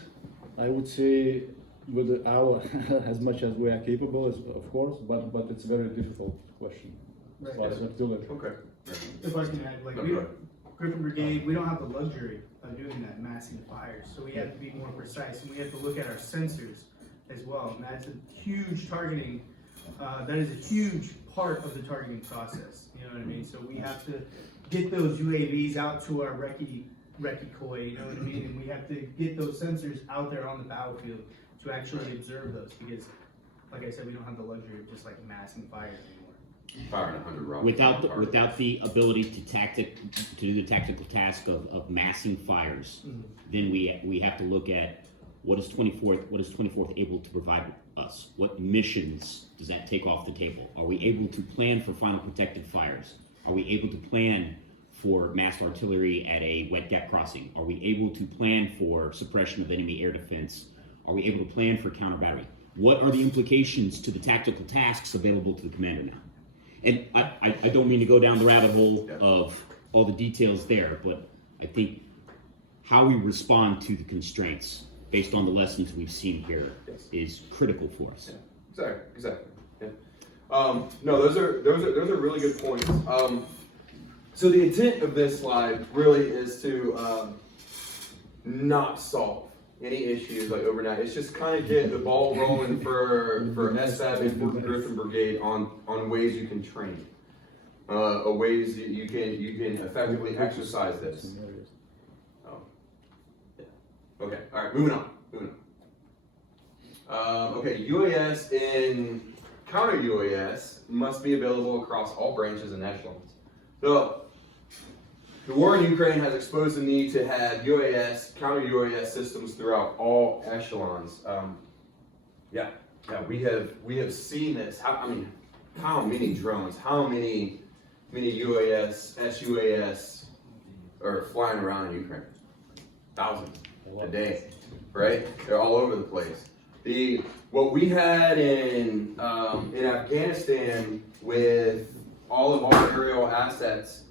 I would say with our as much as we are capable, of course, but it's a very difficult question. Right. As far as artillery. Okay. If I can add, like Griffin Brigade, we don't have the luxury of doing that massing fires, so we have to be more precise, and we have to look at our sensors as well, and that's a huge targeting, that is a huge part of the targeting process, you know what I mean? So we have to get those UAVs out to our recce koi, you know what I mean? And we have to get those sensors out there on the battlefield to actually observe those, because, like I said, we don't have the luxury of just like massing fires anymore. Firing 100 rounds. Without the ability to do the tactical task of massing fires, then we have to look at what is 24th able to provide us? What missions does that take off the table? Are we able to plan for final protected fires? Are we able to plan for massed artillery at a wet gap crossing? Are we able to plan for suppression of enemy air defense? Are we able to plan for counter battery? What are the implications to the tactical tasks available to the commander now? And I don't mean to go down the rabbit hole of all the details there, but I think how we respond to the constraints based on the lessons we've seen here is critical for us. Yeah. Exactly. Yeah. No, those are really good points. So the intent of this slide really is to not solve any issues like overnight. It's just kind of get the ball rolling for SFAB and for Griffin Brigade on ways you can train, ways that you can effectively exercise this. Okay, all right, moving on. Okay, UAS and counter UAS must be available across all branches and echelons. So, the war in Ukraine has exposed the need to have UAS, counter UAS systems throughout all echelons. We have seen this. How many drones? How many UAS, SUAS are flying around in Ukraine? Thousands a day, right? They're all over the place. What we had in Afghanistan with all of our aerial assets,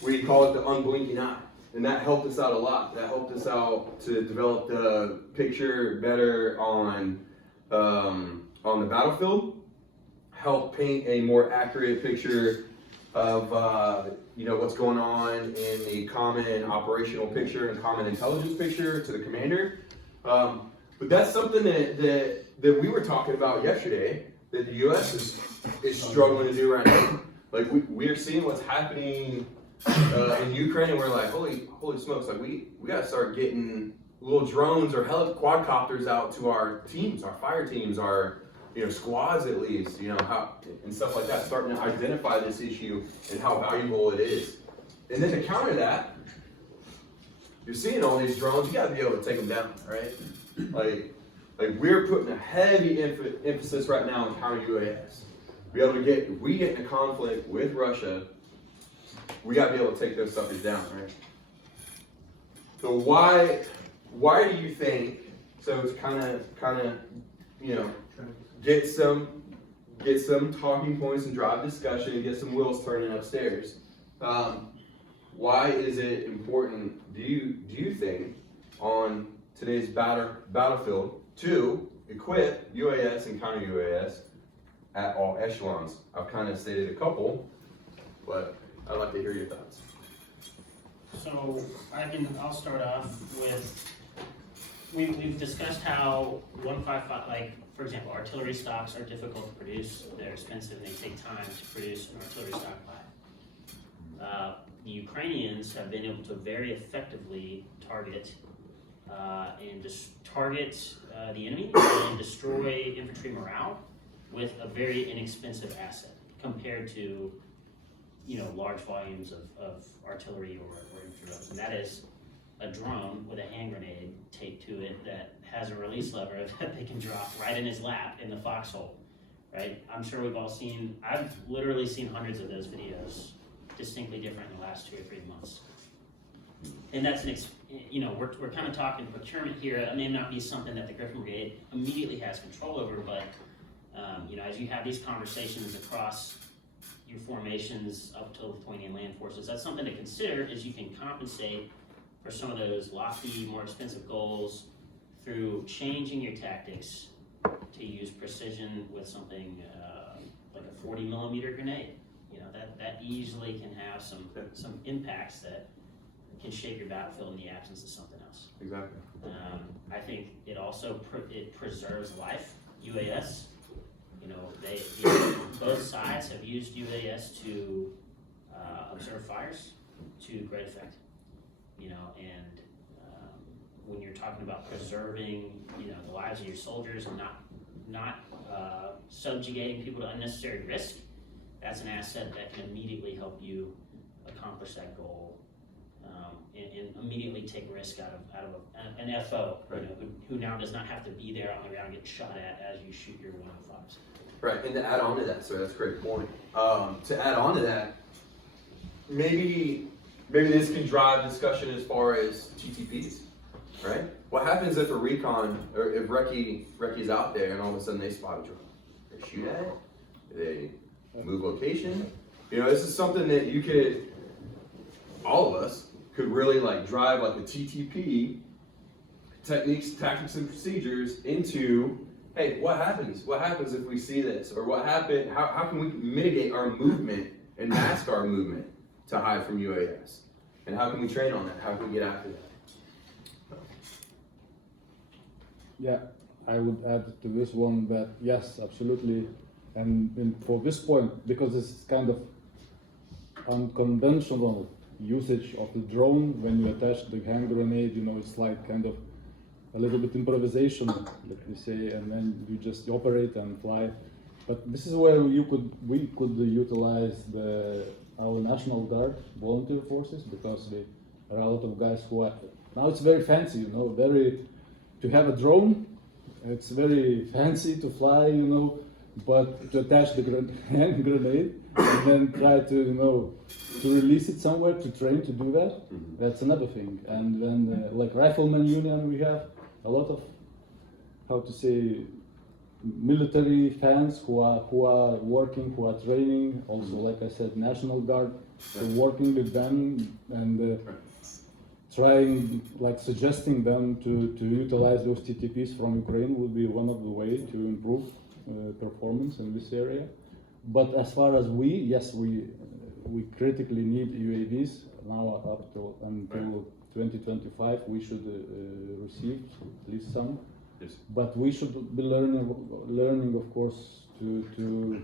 we call it the unblinking eye, and that helped us out a lot. That helped us out to develop the picture better on the battlefield, help paint a more accurate picture of what's going on in the common operational picture and common intelligence picture to the commander. But that's something that we were talking about yesterday that the U.S. is struggling to do right now. Like we're seeing what's happening in Ukraine, and we're like, holy smokes! Like we gotta start getting little drones or quadcopters out to our teams, our fire teams, our squads at least, and stuff like that. Starting to identify this issue and how valuable it is, and then to counter that, you're seeing all these drones. You gotta be able to take them down, right? Like Like we're putting a heavy emphasis right now on counter UAS. Be able to get, if we get in a conflict with Russia, we gotta be able to take those suckers down, right? So why do you think, so it's kind of, you know, get some talking points and drive discussion and get some wheels turning upstairs. Why is it important, do you think, on today's battlefield to equip UAS and counter UAS at all echelons? I've kind of stated a couple, but I'd like to hear your thoughts. So I'll start off with, we've discussed how 155, like, for example, artillery stocks are difficult to produce, they're expensive, they take time to produce an artillery stockpile. The Ukrainians have been able to very effectively target the enemy and destroy infantry morale with a very inexpensive asset compared to, you know, large volumes of artillery or infantry. And that is a drone with a hand grenade taped to it that has a release lever that they can drop right in his lap in the foxhole, right? I'm sure we've all seen, I've literally seen hundreds of those videos, distinctly different in the last 2 or 3 months. And that's you know, we're kind of talking procurement here. It may not be something that the Griffin Brigade immediately has control over, but you know, as you have these conversations across your formations up to Lithuanian land forces, that's something to consider, is you can compensate for some of those lofty, more expensive goals through changing your tactics to use precision with something like a 40 millimeter grenade. You know, that easily can have some impacts that can shape your battlefield in the absence of something else. Exactly. I think it also preserves life. UAS, you know, both sides have used UAS to observe fires to great effect. You know, and when you're talking about preserving, you know, the lives of your soldiers and not subjugating people to unnecessary risk, that's an asset that can immediately help you accomplish that goal, and immediately take risk out of an FO, right, you know, who now does not have to be there on the ground getting shot at as you shoot your 105s. Right, and to add on to that, sir, that's a great point. To add on to that, maybe this can drive discussion as far as TTPs, right? What happens if a recon, or if Reki's out there and all of a sudden they spot a drone? They shoot at it, they move location. You know, this is something that you could, all of us, could really like drive like a TTP, techniques, tactics, and procedures into, hey, what happens? What happens if we see this? Or how can we mitigate our movement and mask our movement to hide from UAS? And how can we train on that? How can we get after that? Yeah, I would add to this one that yes, absolutely. And for this point, because it's kind of unconventional usage of the drone, when you attach the hand grenade, you know, it's like kind of a little bit improvisation, let me say, and then you just operate and fly. But this is where we could utilize our National Guard volunteer forces, because there are a lot of guys who are, now it's very fancy, you know, to have a drone, it's very fancy to fly, you know, but to attach the hand grenade and then try to, you know, to release it somewhere, to train to do that, that's another thing. And then like Rifleman Union, we have a lot of, how to say, military fans who are working, who are training. Also, like I said, National Guard, so working with them and trying, like suggesting them to utilize those TTPs from Ukraine would be one of the ways to improve performance in this area. But as far as yes, we critically need UAVs now until 2025. We should receive at least some. Yes. But we should be learning, of course, to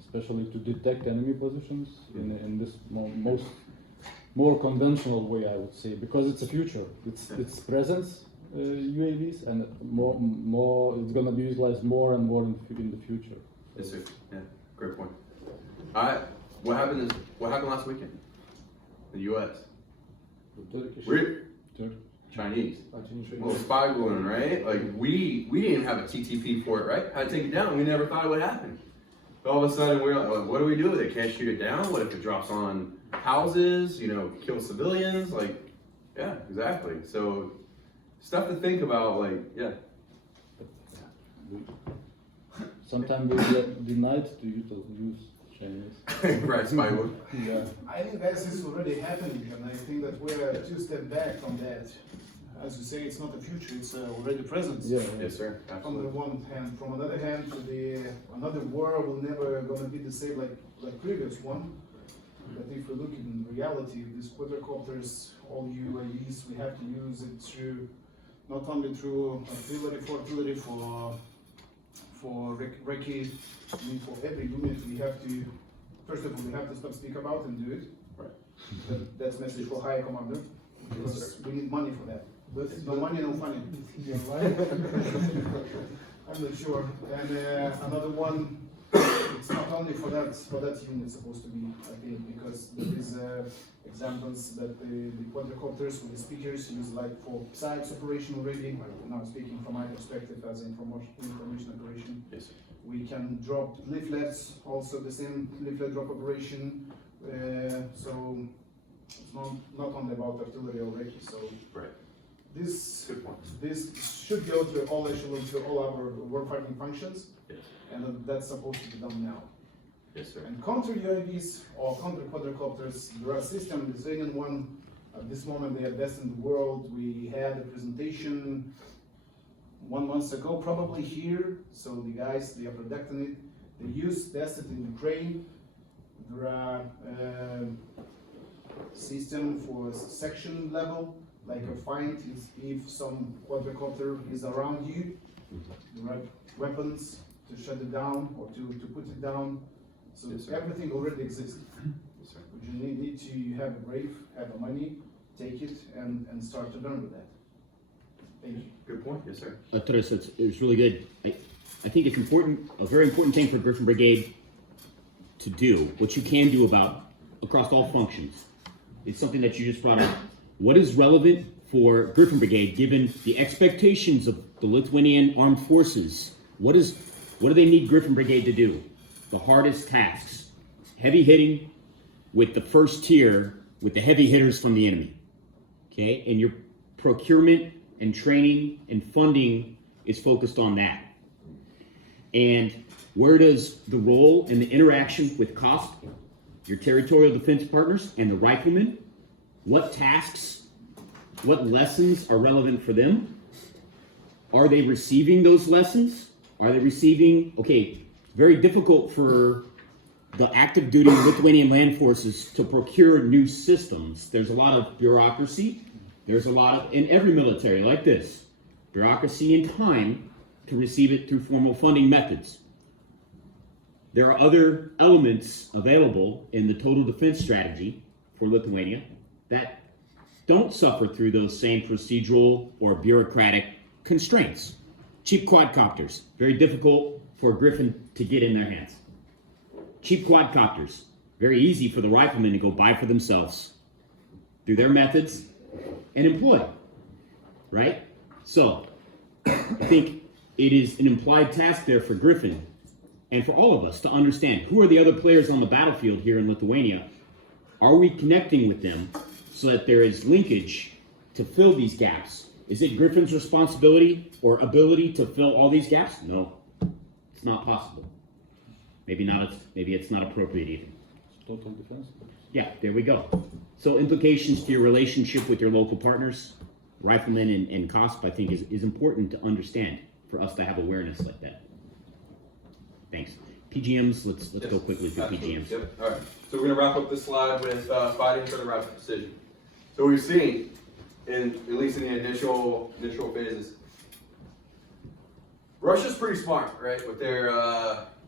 especially to detect enemy positions in this more conventional way, I would say, because it's a future. It's presence UAVs, and more it's gonna be utilized more and more in the future. Yes, sir. Yeah, great point. All right, what happened last weekend? The U.S. Chinese. Chinese. Little spy balloon, right? Like we didn't even have a TTP for it, right? Had to take it down. We never thought it would happen. All of a sudden we're like, what do we do? They can't shoot it down. What if it drops on houses? You know, kill civilians? Like, yeah, exactly. So stuff to think about. Like, yeah. Sometimes we get denied to use Chinese. Right, spy balloon. Yeah. I think that is already happening, and I think that we're 2 steps back from that. As you say, it's not the future; it's already present. Yeah. Yes, sir. From the Absolutely. one hand, from another hand, another war will never gonna be the same like previous one. But if we look in reality, these quadricopters, all UAVs, we have to use it through not only through artillery for recce. I mean, for every unit, we have to first of all we have to stop speak about and do it. Right. That's message for higher commander. Because we need money for that. But no money, no funny. Yeah, right. I'm not sure. And another one, it's not only for that unit supposed to be, I think, because there is examples that the quadricopters with the speakers use like for PSYOPs operation already. Now speaking from my perspective as information operation. Yes, sir. We can drop leaflets, also the same leaflet drop operation. So it's not only about artillery already. So Right. this Good point. this should go to all echelons, to all our warfighting functions, Yes. and that's supposed to be done now. Yes, sir. And counter UAVs or counter quadricopters, there are systems, the Lithuanian one, at this moment they are best in the world. We had a presentation 1 month ago, probably here, so the guys, they are producing it. They tested in Ukraine. There are system for section level, like a find is if some quadricopter is around you, there are weapons to shut it down or to put it down. So Yes, sir. everything already exists. Yes, sir. But you need to have a brave, have the money, take it and start to learn with that. Thank you. Good point. Yes, sir. Taras, it's really good. I think it's important, a very important thing for Griffin Brigade to do, what you can do about across all functions. It's something that you just brought up. What is relevant for Griffin Brigade given the expectations of the Lithuanian armed forces? What do they need Griffin Brigade to do? The hardest tasks. Heavy hitting with the first tier, with the heavy hitters from the enemy. Okay? And your procurement and training and funding is focused on that. And where does the role and the interaction with COSP, your territorial defense partners, and the riflemen, what tasks, what lessons are relevant for them? Are they receiving those lessons? Are they receiving, okay, very difficult for the active duty Lithuanian land forces to procure new systems. There's a lot of bureaucracy. There's a lot of, in every military like this, bureaucracy and time to receive it through formal funding methods. There are other elements available in the total defense strategy for Lithuania that don't suffer through those same procedural or bureaucratic constraints. Cheap quadcopters, very difficult for Griffin to get in their hands. Cheap quadcopters, very easy for the riflemen to go buy for themselves through their methods and employ, right? So, I think it is an implied task there for Griffin and for all of us to understand who are the other players on the battlefield here in Lithuania. Are we connecting with them so that there is linkage to fill these gaps? Is it Griffin's responsibility or ability to fill all these gaps? No, it's not possible. Maybe it's not appropriate even. Total defense. Yeah, there we go. So implications to your relationship with your local partners, riflemen and COSP, I think is important to understand for us to have awareness like that. Thanks. PGMs, let's go quickly through Absolutely. PGMs. Yep. All right. So we're gonna wrap up this slide with fighting for the right precision. So we've seen, at least in the initial phases, Russia's pretty smart, right, with their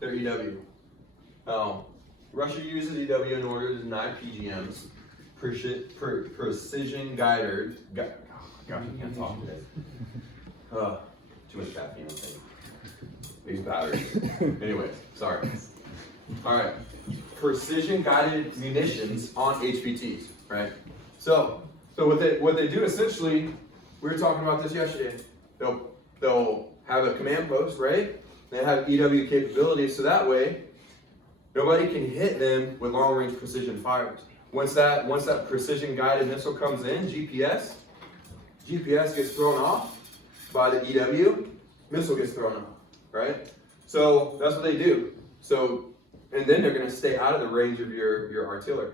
EW. Russia uses EW in order to deny PGMs, precision guided. God, I can't talk today. Too much caffeine, I think. These batteries. Anyways, sorry. All right. Precision guided munitions on HPTs, right? So what they do essentially we were talking about this yesterday. They'll have a command post, right? They have EW capabilities, so that way nobody can hit them with long-range precision fires. Once that precision guided missile comes in, GPS gets thrown off by the EW, missile gets thrown off, right? So that's what they do. So, and then they're gonna stay out of the range of your artillery.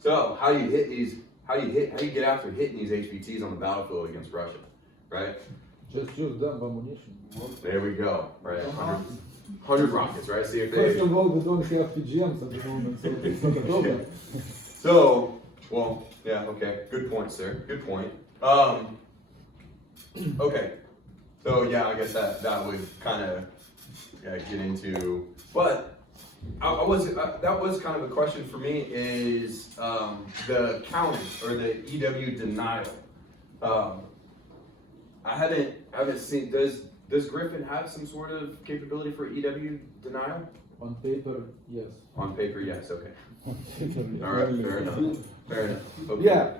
So how do you hit these? How do you get after hitting these HVTs on the battlefield against Russia, right? Just use them ammunition. There we go, right? 100 rockets, right? See if First they. of all, we don't have PGMs at the moment, so it's not a problem. So, well, yeah, okay. Good point, sir. Good point. Okay. So yeah, I guess that would kind of get into. But that was kind of a question for me is the counting or the EW denial. I haven't seen. Does Griffin have some sort of capability for EW denial? On paper, yes. On paper, yes. Okay. On paper, yes. All right. Fair enough. Fair enough. Okay. Yeah,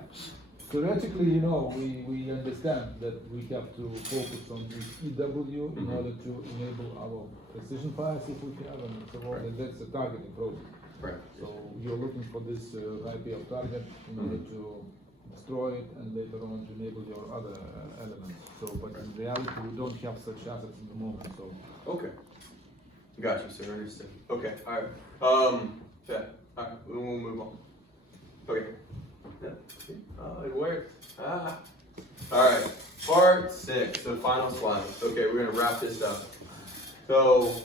theoretically, we understand that we have to focus on this EW in order to enable our precision fires if we have, and so on, and that's the targeting process. Right. So you're looking for this high payoff target in order to destroy it and later on to enable your other elements. So, but in reality, we don't have such assets at the moment, so. Okay. Got you, sir. Understood. Okay. All right. Yeah. All right. We'll move on. Okay. Yeah. It worked. Ah. All right. Part 6, the final slide. Okay, we're gonna wrap this up. So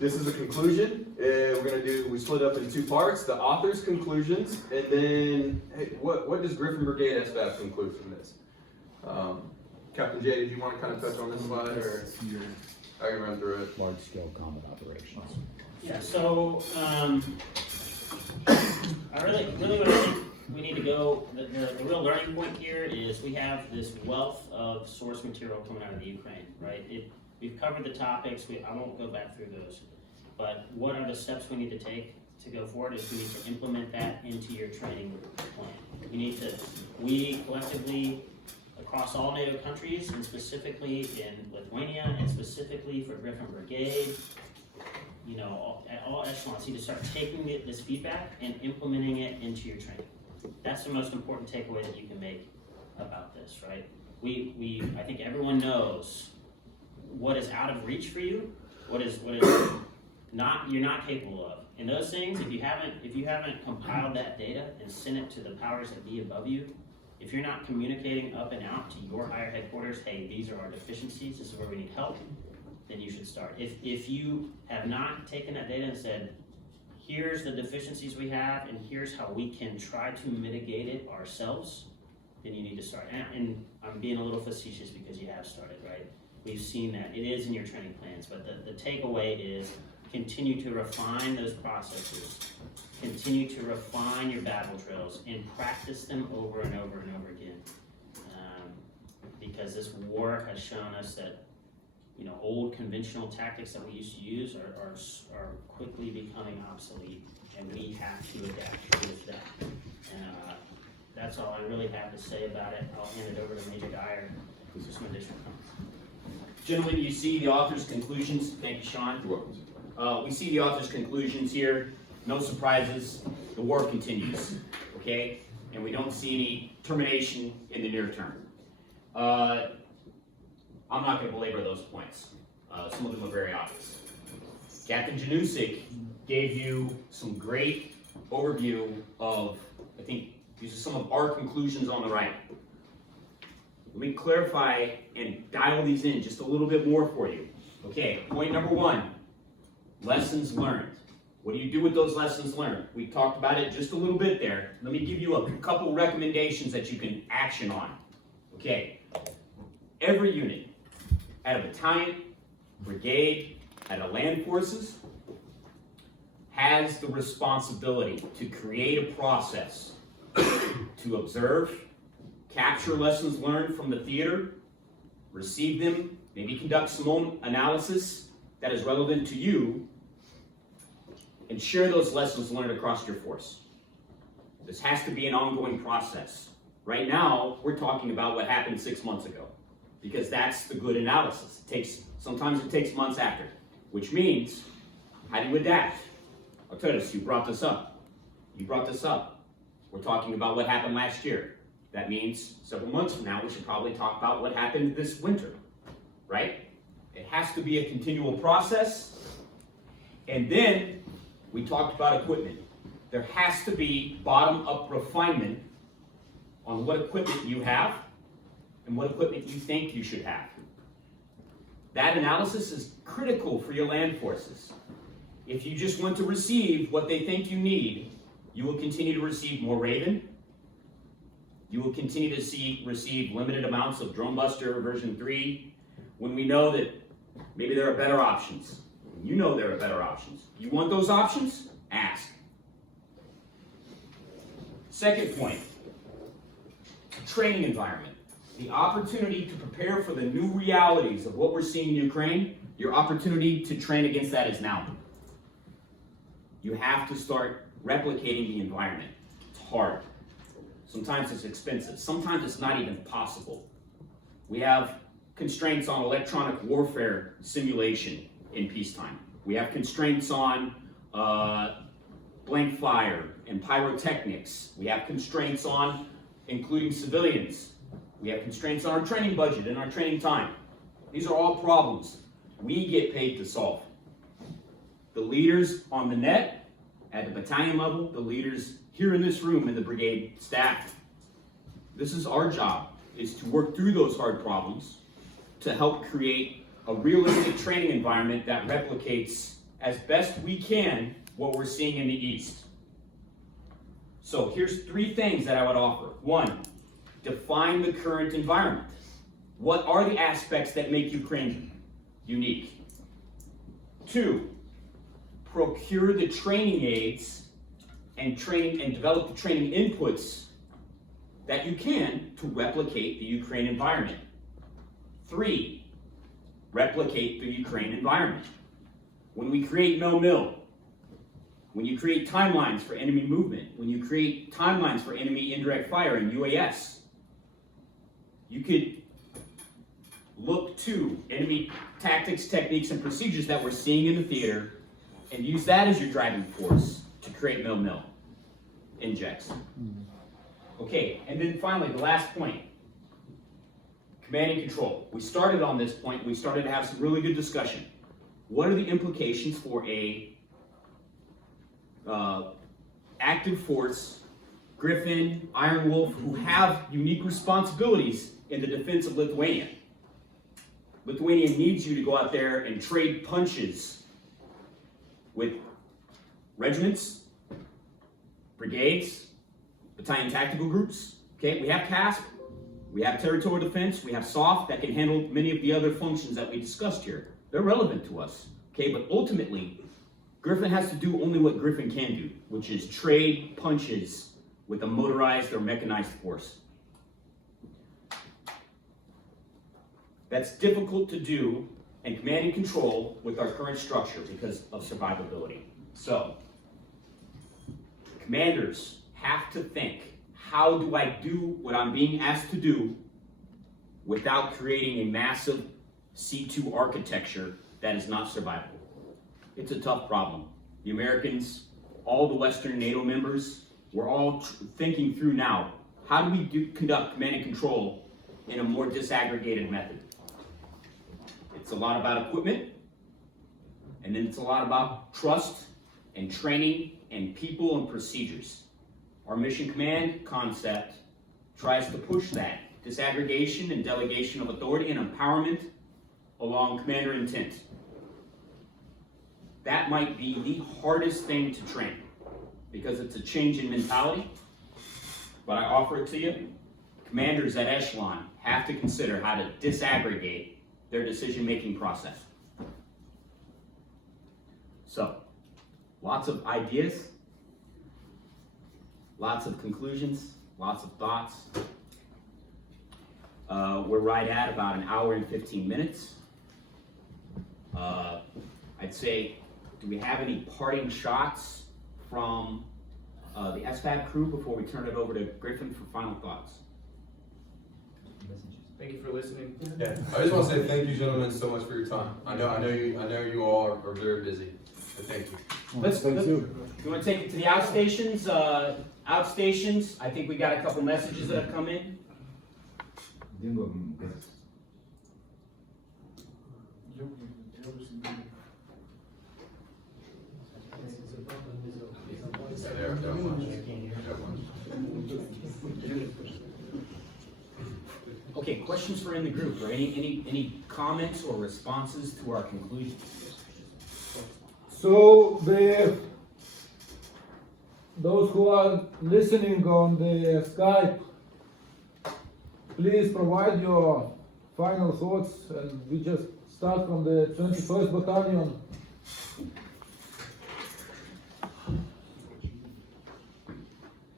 this is a conclusion. We split up into 2 parts: the author's conclusions, and then hey, what does Griffin Brigade SFAB conclude from this? Captain Jay, did you want to kind of touch on this slide, or I can run through it? Large scale combat operations. Yeah, so, I really what I think we need to go, the real learning point here is we have this wealth of source material coming out of the Ukraine, right? We've covered the topics, I won't go back through those, but what are the steps we need to take to go forward is we need to implement that into your training plan. We collectively, across all NATO countries, and specifically in Lithuania, and specifically for Griffin Brigade, at all echelons, need to start taking this feedback and implementing it into your training. That's the most important takeaway that you can make about this, right? I think everyone knows what is out of reach for you, what is you're not capable of. And those things, if you haven't compiled that data and sent it to the powers that be above you, if you're not communicating up and out to your higher headquarters, hey, these are our deficiencies, this is where we need help, then you should start. If you have not taken that data and said, here's the deficiencies we have, and here's how we can try to mitigate it ourselves, then you need to start. And I'm being a little facetious because you have started, right? We've seen that. It is in your training plans, but the takeaway is continue to refine those processes, continue to refine your battle drills, and practice them over and over and over again. Because this war has shown us that old conventional tactics that we used to use are quickly becoming obsolete, and we have to adapt with that. And that's all I really have to say about it. I'll hand it over to Major Dyer for some additional comments. Gentlemen, you see the author's conclusions. Thank you, Sean. You're welcome. We see the author's conclusions here. No surprises. The war continues, okay? And we don't see any termination in the near term. I'm not going to belabor those points. Some of them are very obvious. Captain Janousek gave you some great overview of, I think, these are some of our conclusions on the right. Let me clarify and dial these in just a little bit more for you. Okay, point number 1, lessons learned. What do you do with those lessons learned? We talked about it just a little bit there. Let me give you a couple recommendations that you can action on. Okay, every unit, at a battalion, brigade, at a land forces, has the responsibility to create a process to observe, capture lessons learned from the theater, receive them, maybe conduct some own analysis that is relevant to you, and share those lessons learned across your force. This has to be an ongoing process, Right now, we're talking about what happened 6 months ago, because that's the good analysis. Sometimes it takes months after, which means, how do you adapt? I'll tell you this, you brought this up. We're talking about what happened last year. That means several months from now, we should probably talk about what happened this winter, right? It has to be a continual process. And then we talked about equipment. There has to be bottom-up refinement on what equipment you have and what equipment you think you should have. That analysis is critical for your land forces. If you just want to receive what they think you need, you will continue to receive more Raven. You will continue to receive limited amounts of Drone Buster version 3, when we know that maybe there are better options. You know there are better options. You want those options? Ask. Second point, training environment. The opportunity to prepare for the new realities of what we're seeing in Ukraine, your opportunity to train against that is now. You have to start replicating the environment. It's hard. Sometimes it's expensive. Sometimes it's not even possible. We have constraints on electronic warfare simulation in peacetime. We have constraints on blank fire and pyrotechnics. We have constraints on including civilians. We have constraints on our training budget and our training time. These are all problems we get paid to solve. The leaders on the net, at the battalion level, the leaders here in this room in the brigade staff, this is our job, is to work through those hard problems to help create a realistic training environment that replicates as best we can what we're seeing in the East. So here's 3 things that I would offer. 1, define the current environment. What are the aspects that make Ukraine unique? 2, procure the training aids and develop the training inputs that you can to replicate the Ukraine environment. 3, replicate the Ukraine environment. When we create no-mill, when you create timelines for enemy movement, when you create timelines for enemy indirect fire and UAS, you could look to enemy tactics, techniques, and procedures that we're seeing in the theater and use that as your driving force to create no-mill injects. Okay, and then finally, the last point, command and control. We started on this point, we started to have some really good discussion. What are the implications for a active force, Griffin, Iron Wolf, who have unique responsibilities in the defense of Lithuania? Lithuania needs you to go out there and trade punches with regiments, brigades, battalion tactical groups. Okay, we have CASP, we have territorial defense, we have SOF that can handle many of the other functions that we discussed here. They're relevant to us. Okay, but ultimately, Griffin has to do only what Griffin can do, which is trade punches with a motorized or mechanized force. That's difficult to do and command and control with our current structure because of survivability. So, commanders have to think, how do I do what I'm being asked to do without creating a massive C2 architecture that is not survivable? It's a tough problem. The Americans, all the Western NATO members, we're all thinking through now, how do we conduct command and control in a more disaggregated method? It's a lot about equipment, and then it's a lot about trust and training and people and procedures. Our mission command concept tries to push that disaggregation and delegation of authority and empowerment along commander intent. That might be the hardest thing to train because it's a change in mentality, but I offer it to you. Commanders at echelon have to consider how to disaggregate their decision-making process. So, lots of ideas, lots of conclusions, lots of thoughts. We're right at about an hour and 15 minutes. I'd say, do we have any parting shots from the SFAB crew before we turn it over to Griffin for final thoughts? Thank you for listening. Yeah, I just want to say thank you, gentlemen, so much for your time. I know you all are very busy. So thank you. Thank you. You wanna take it to the outstations? Outstations, I think we got a couple messages that have come in. They're much. Okay, questions for in the group, or any comments or responses to our conclusions? So those who are listening on the Skype, please provide your final thoughts, and we just start from the 21st Battalion.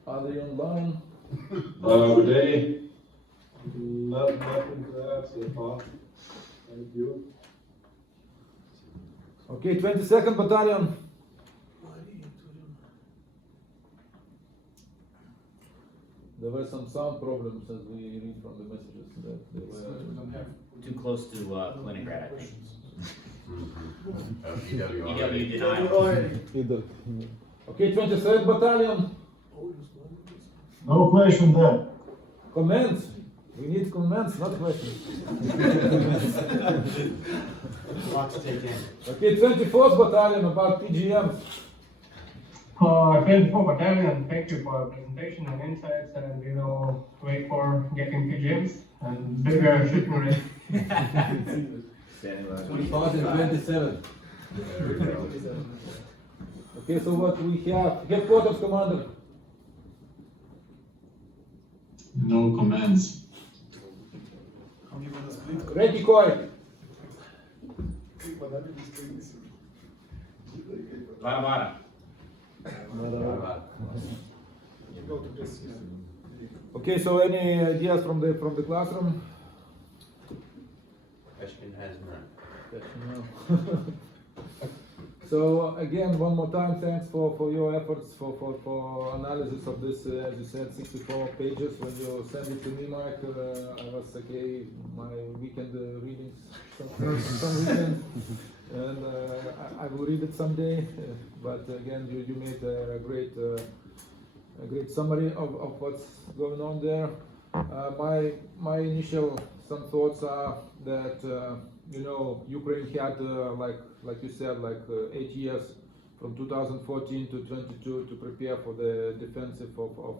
Are they online? Good day. Nothing to add so far. Thank you. Okay, 22nd Battalion. There were some sound problems as we read from the messages that they were. Too close to Kaliningrad, I think. EW EW denial. Okay, 23rd Battalion. No question there. Comments. We need comments, not questions. Lot to take in. Okay, 24th Battalion about PGMs. 24 Battalion, thank you for your presentation and insights, and we will wait for getting PGMs and bigger shooting range. 2027. Okay, so what we have, headquarters commander. No comments. Ready, Koi. Vara. Okay, so any ideas from the classroom? Question has none. So again, one more time, thanks for your efforts for analysis of this, as you said, 64 pages. When you sent it to me, Mike, I was okay, my weekend readings, some weekend, and I will read it someday. But again, you made a great summary of what's going on there. My initial some thoughts are that Ukraine had like you said 8 years from 2014 to 22 to prepare for the defensive of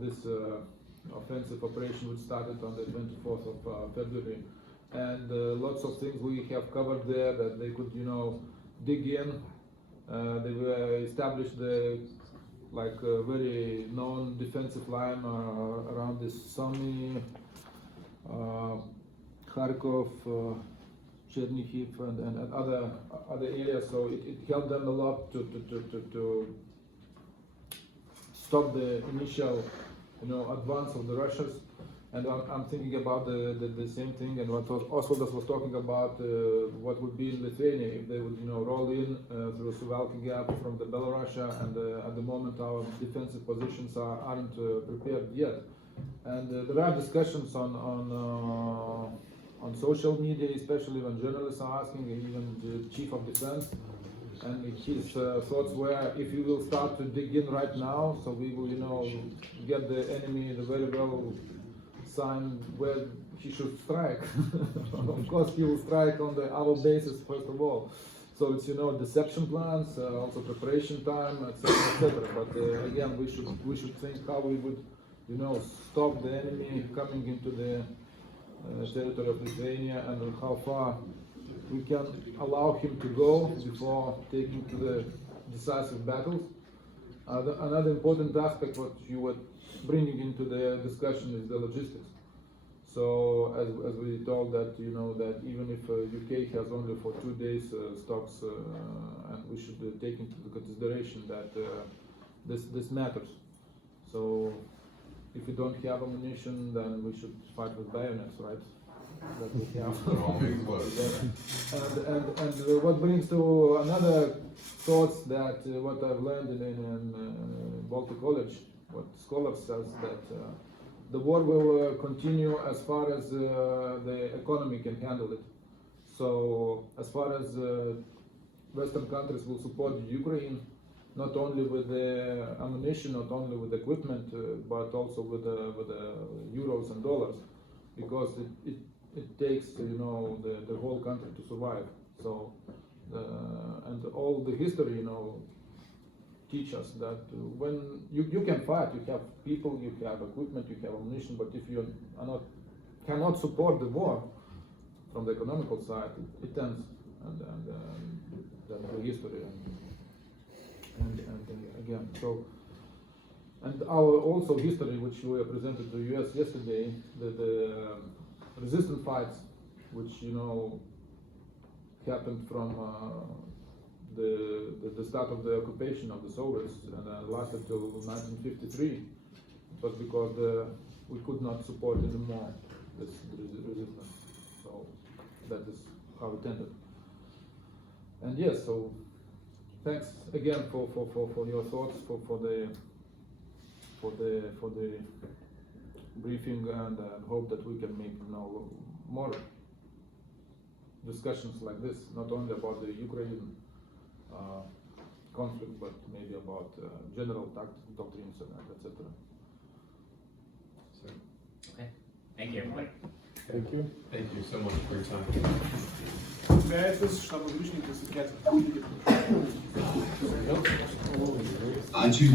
this offensive operation, which started on the 24th of February, and lots of things we have covered there that they could dig in. They were established the very known defensive line around this Sumy, Kharkov, Chernihiv, and other areas. So it helped them a lot to stop the initial advance of the Russians. And I'm thinking about the same thing, and what Osvaldas was talking about, what would be in Lithuania if they would roll in through Suwalki Gap from the Belarusia, and at the moment our defensive positions aren't prepared yet. And there are discussions on social media, especially when journalists are asking, even the chief of defense, and his thoughts were, if you will start to dig in right now, so we will get the enemy the very well sign where he should strike. Of course he will strike on our bases first of all. So it's deception plans, also preparation time, etc., etc. But again, we should think how we would stop the enemy coming into the territory of Lithuania, and how far we can allow him to go before taking to the decisive battles. Another important aspect what you were bringing into the discussion is the logistics. So as we told that that even if UK has only for 2 days stocks, and we should take into consideration that this matters. So if we don't have ammunition, then we should fight with bayonets, right? That we have. and what brings to another thoughts that what I've learned in Baltic College, what scholars says that the war will continue as far as the economy can handle it. So as far as Western countries will support Ukraine, not only with the ammunition, not only with equipment, but also with the euros and dollars, because it takes, you know, the whole country to survive. So and all the history, you know, teach us that when you can fight, you have people, you have equipment, you have ammunition, but if you are not cannot support the war from the economical side, it ends, and that's the history. And again, so, and our also history, which we presented to US yesterday, the resistance fights, which, you know, happened from the start of the occupation of the Soviets and lasted till 1953. It was because we could not support anymore this resistance. So that is how it ended. And yes, so thanks again for your thoughts, for the briefing, and hope that we can make, you know, more discussions like this, not only about the Ukraine conflict, but maybe about general doctrines and etc. Okay. Thank you, everybody. Thank you. Thank you so much for your time. Ačiū.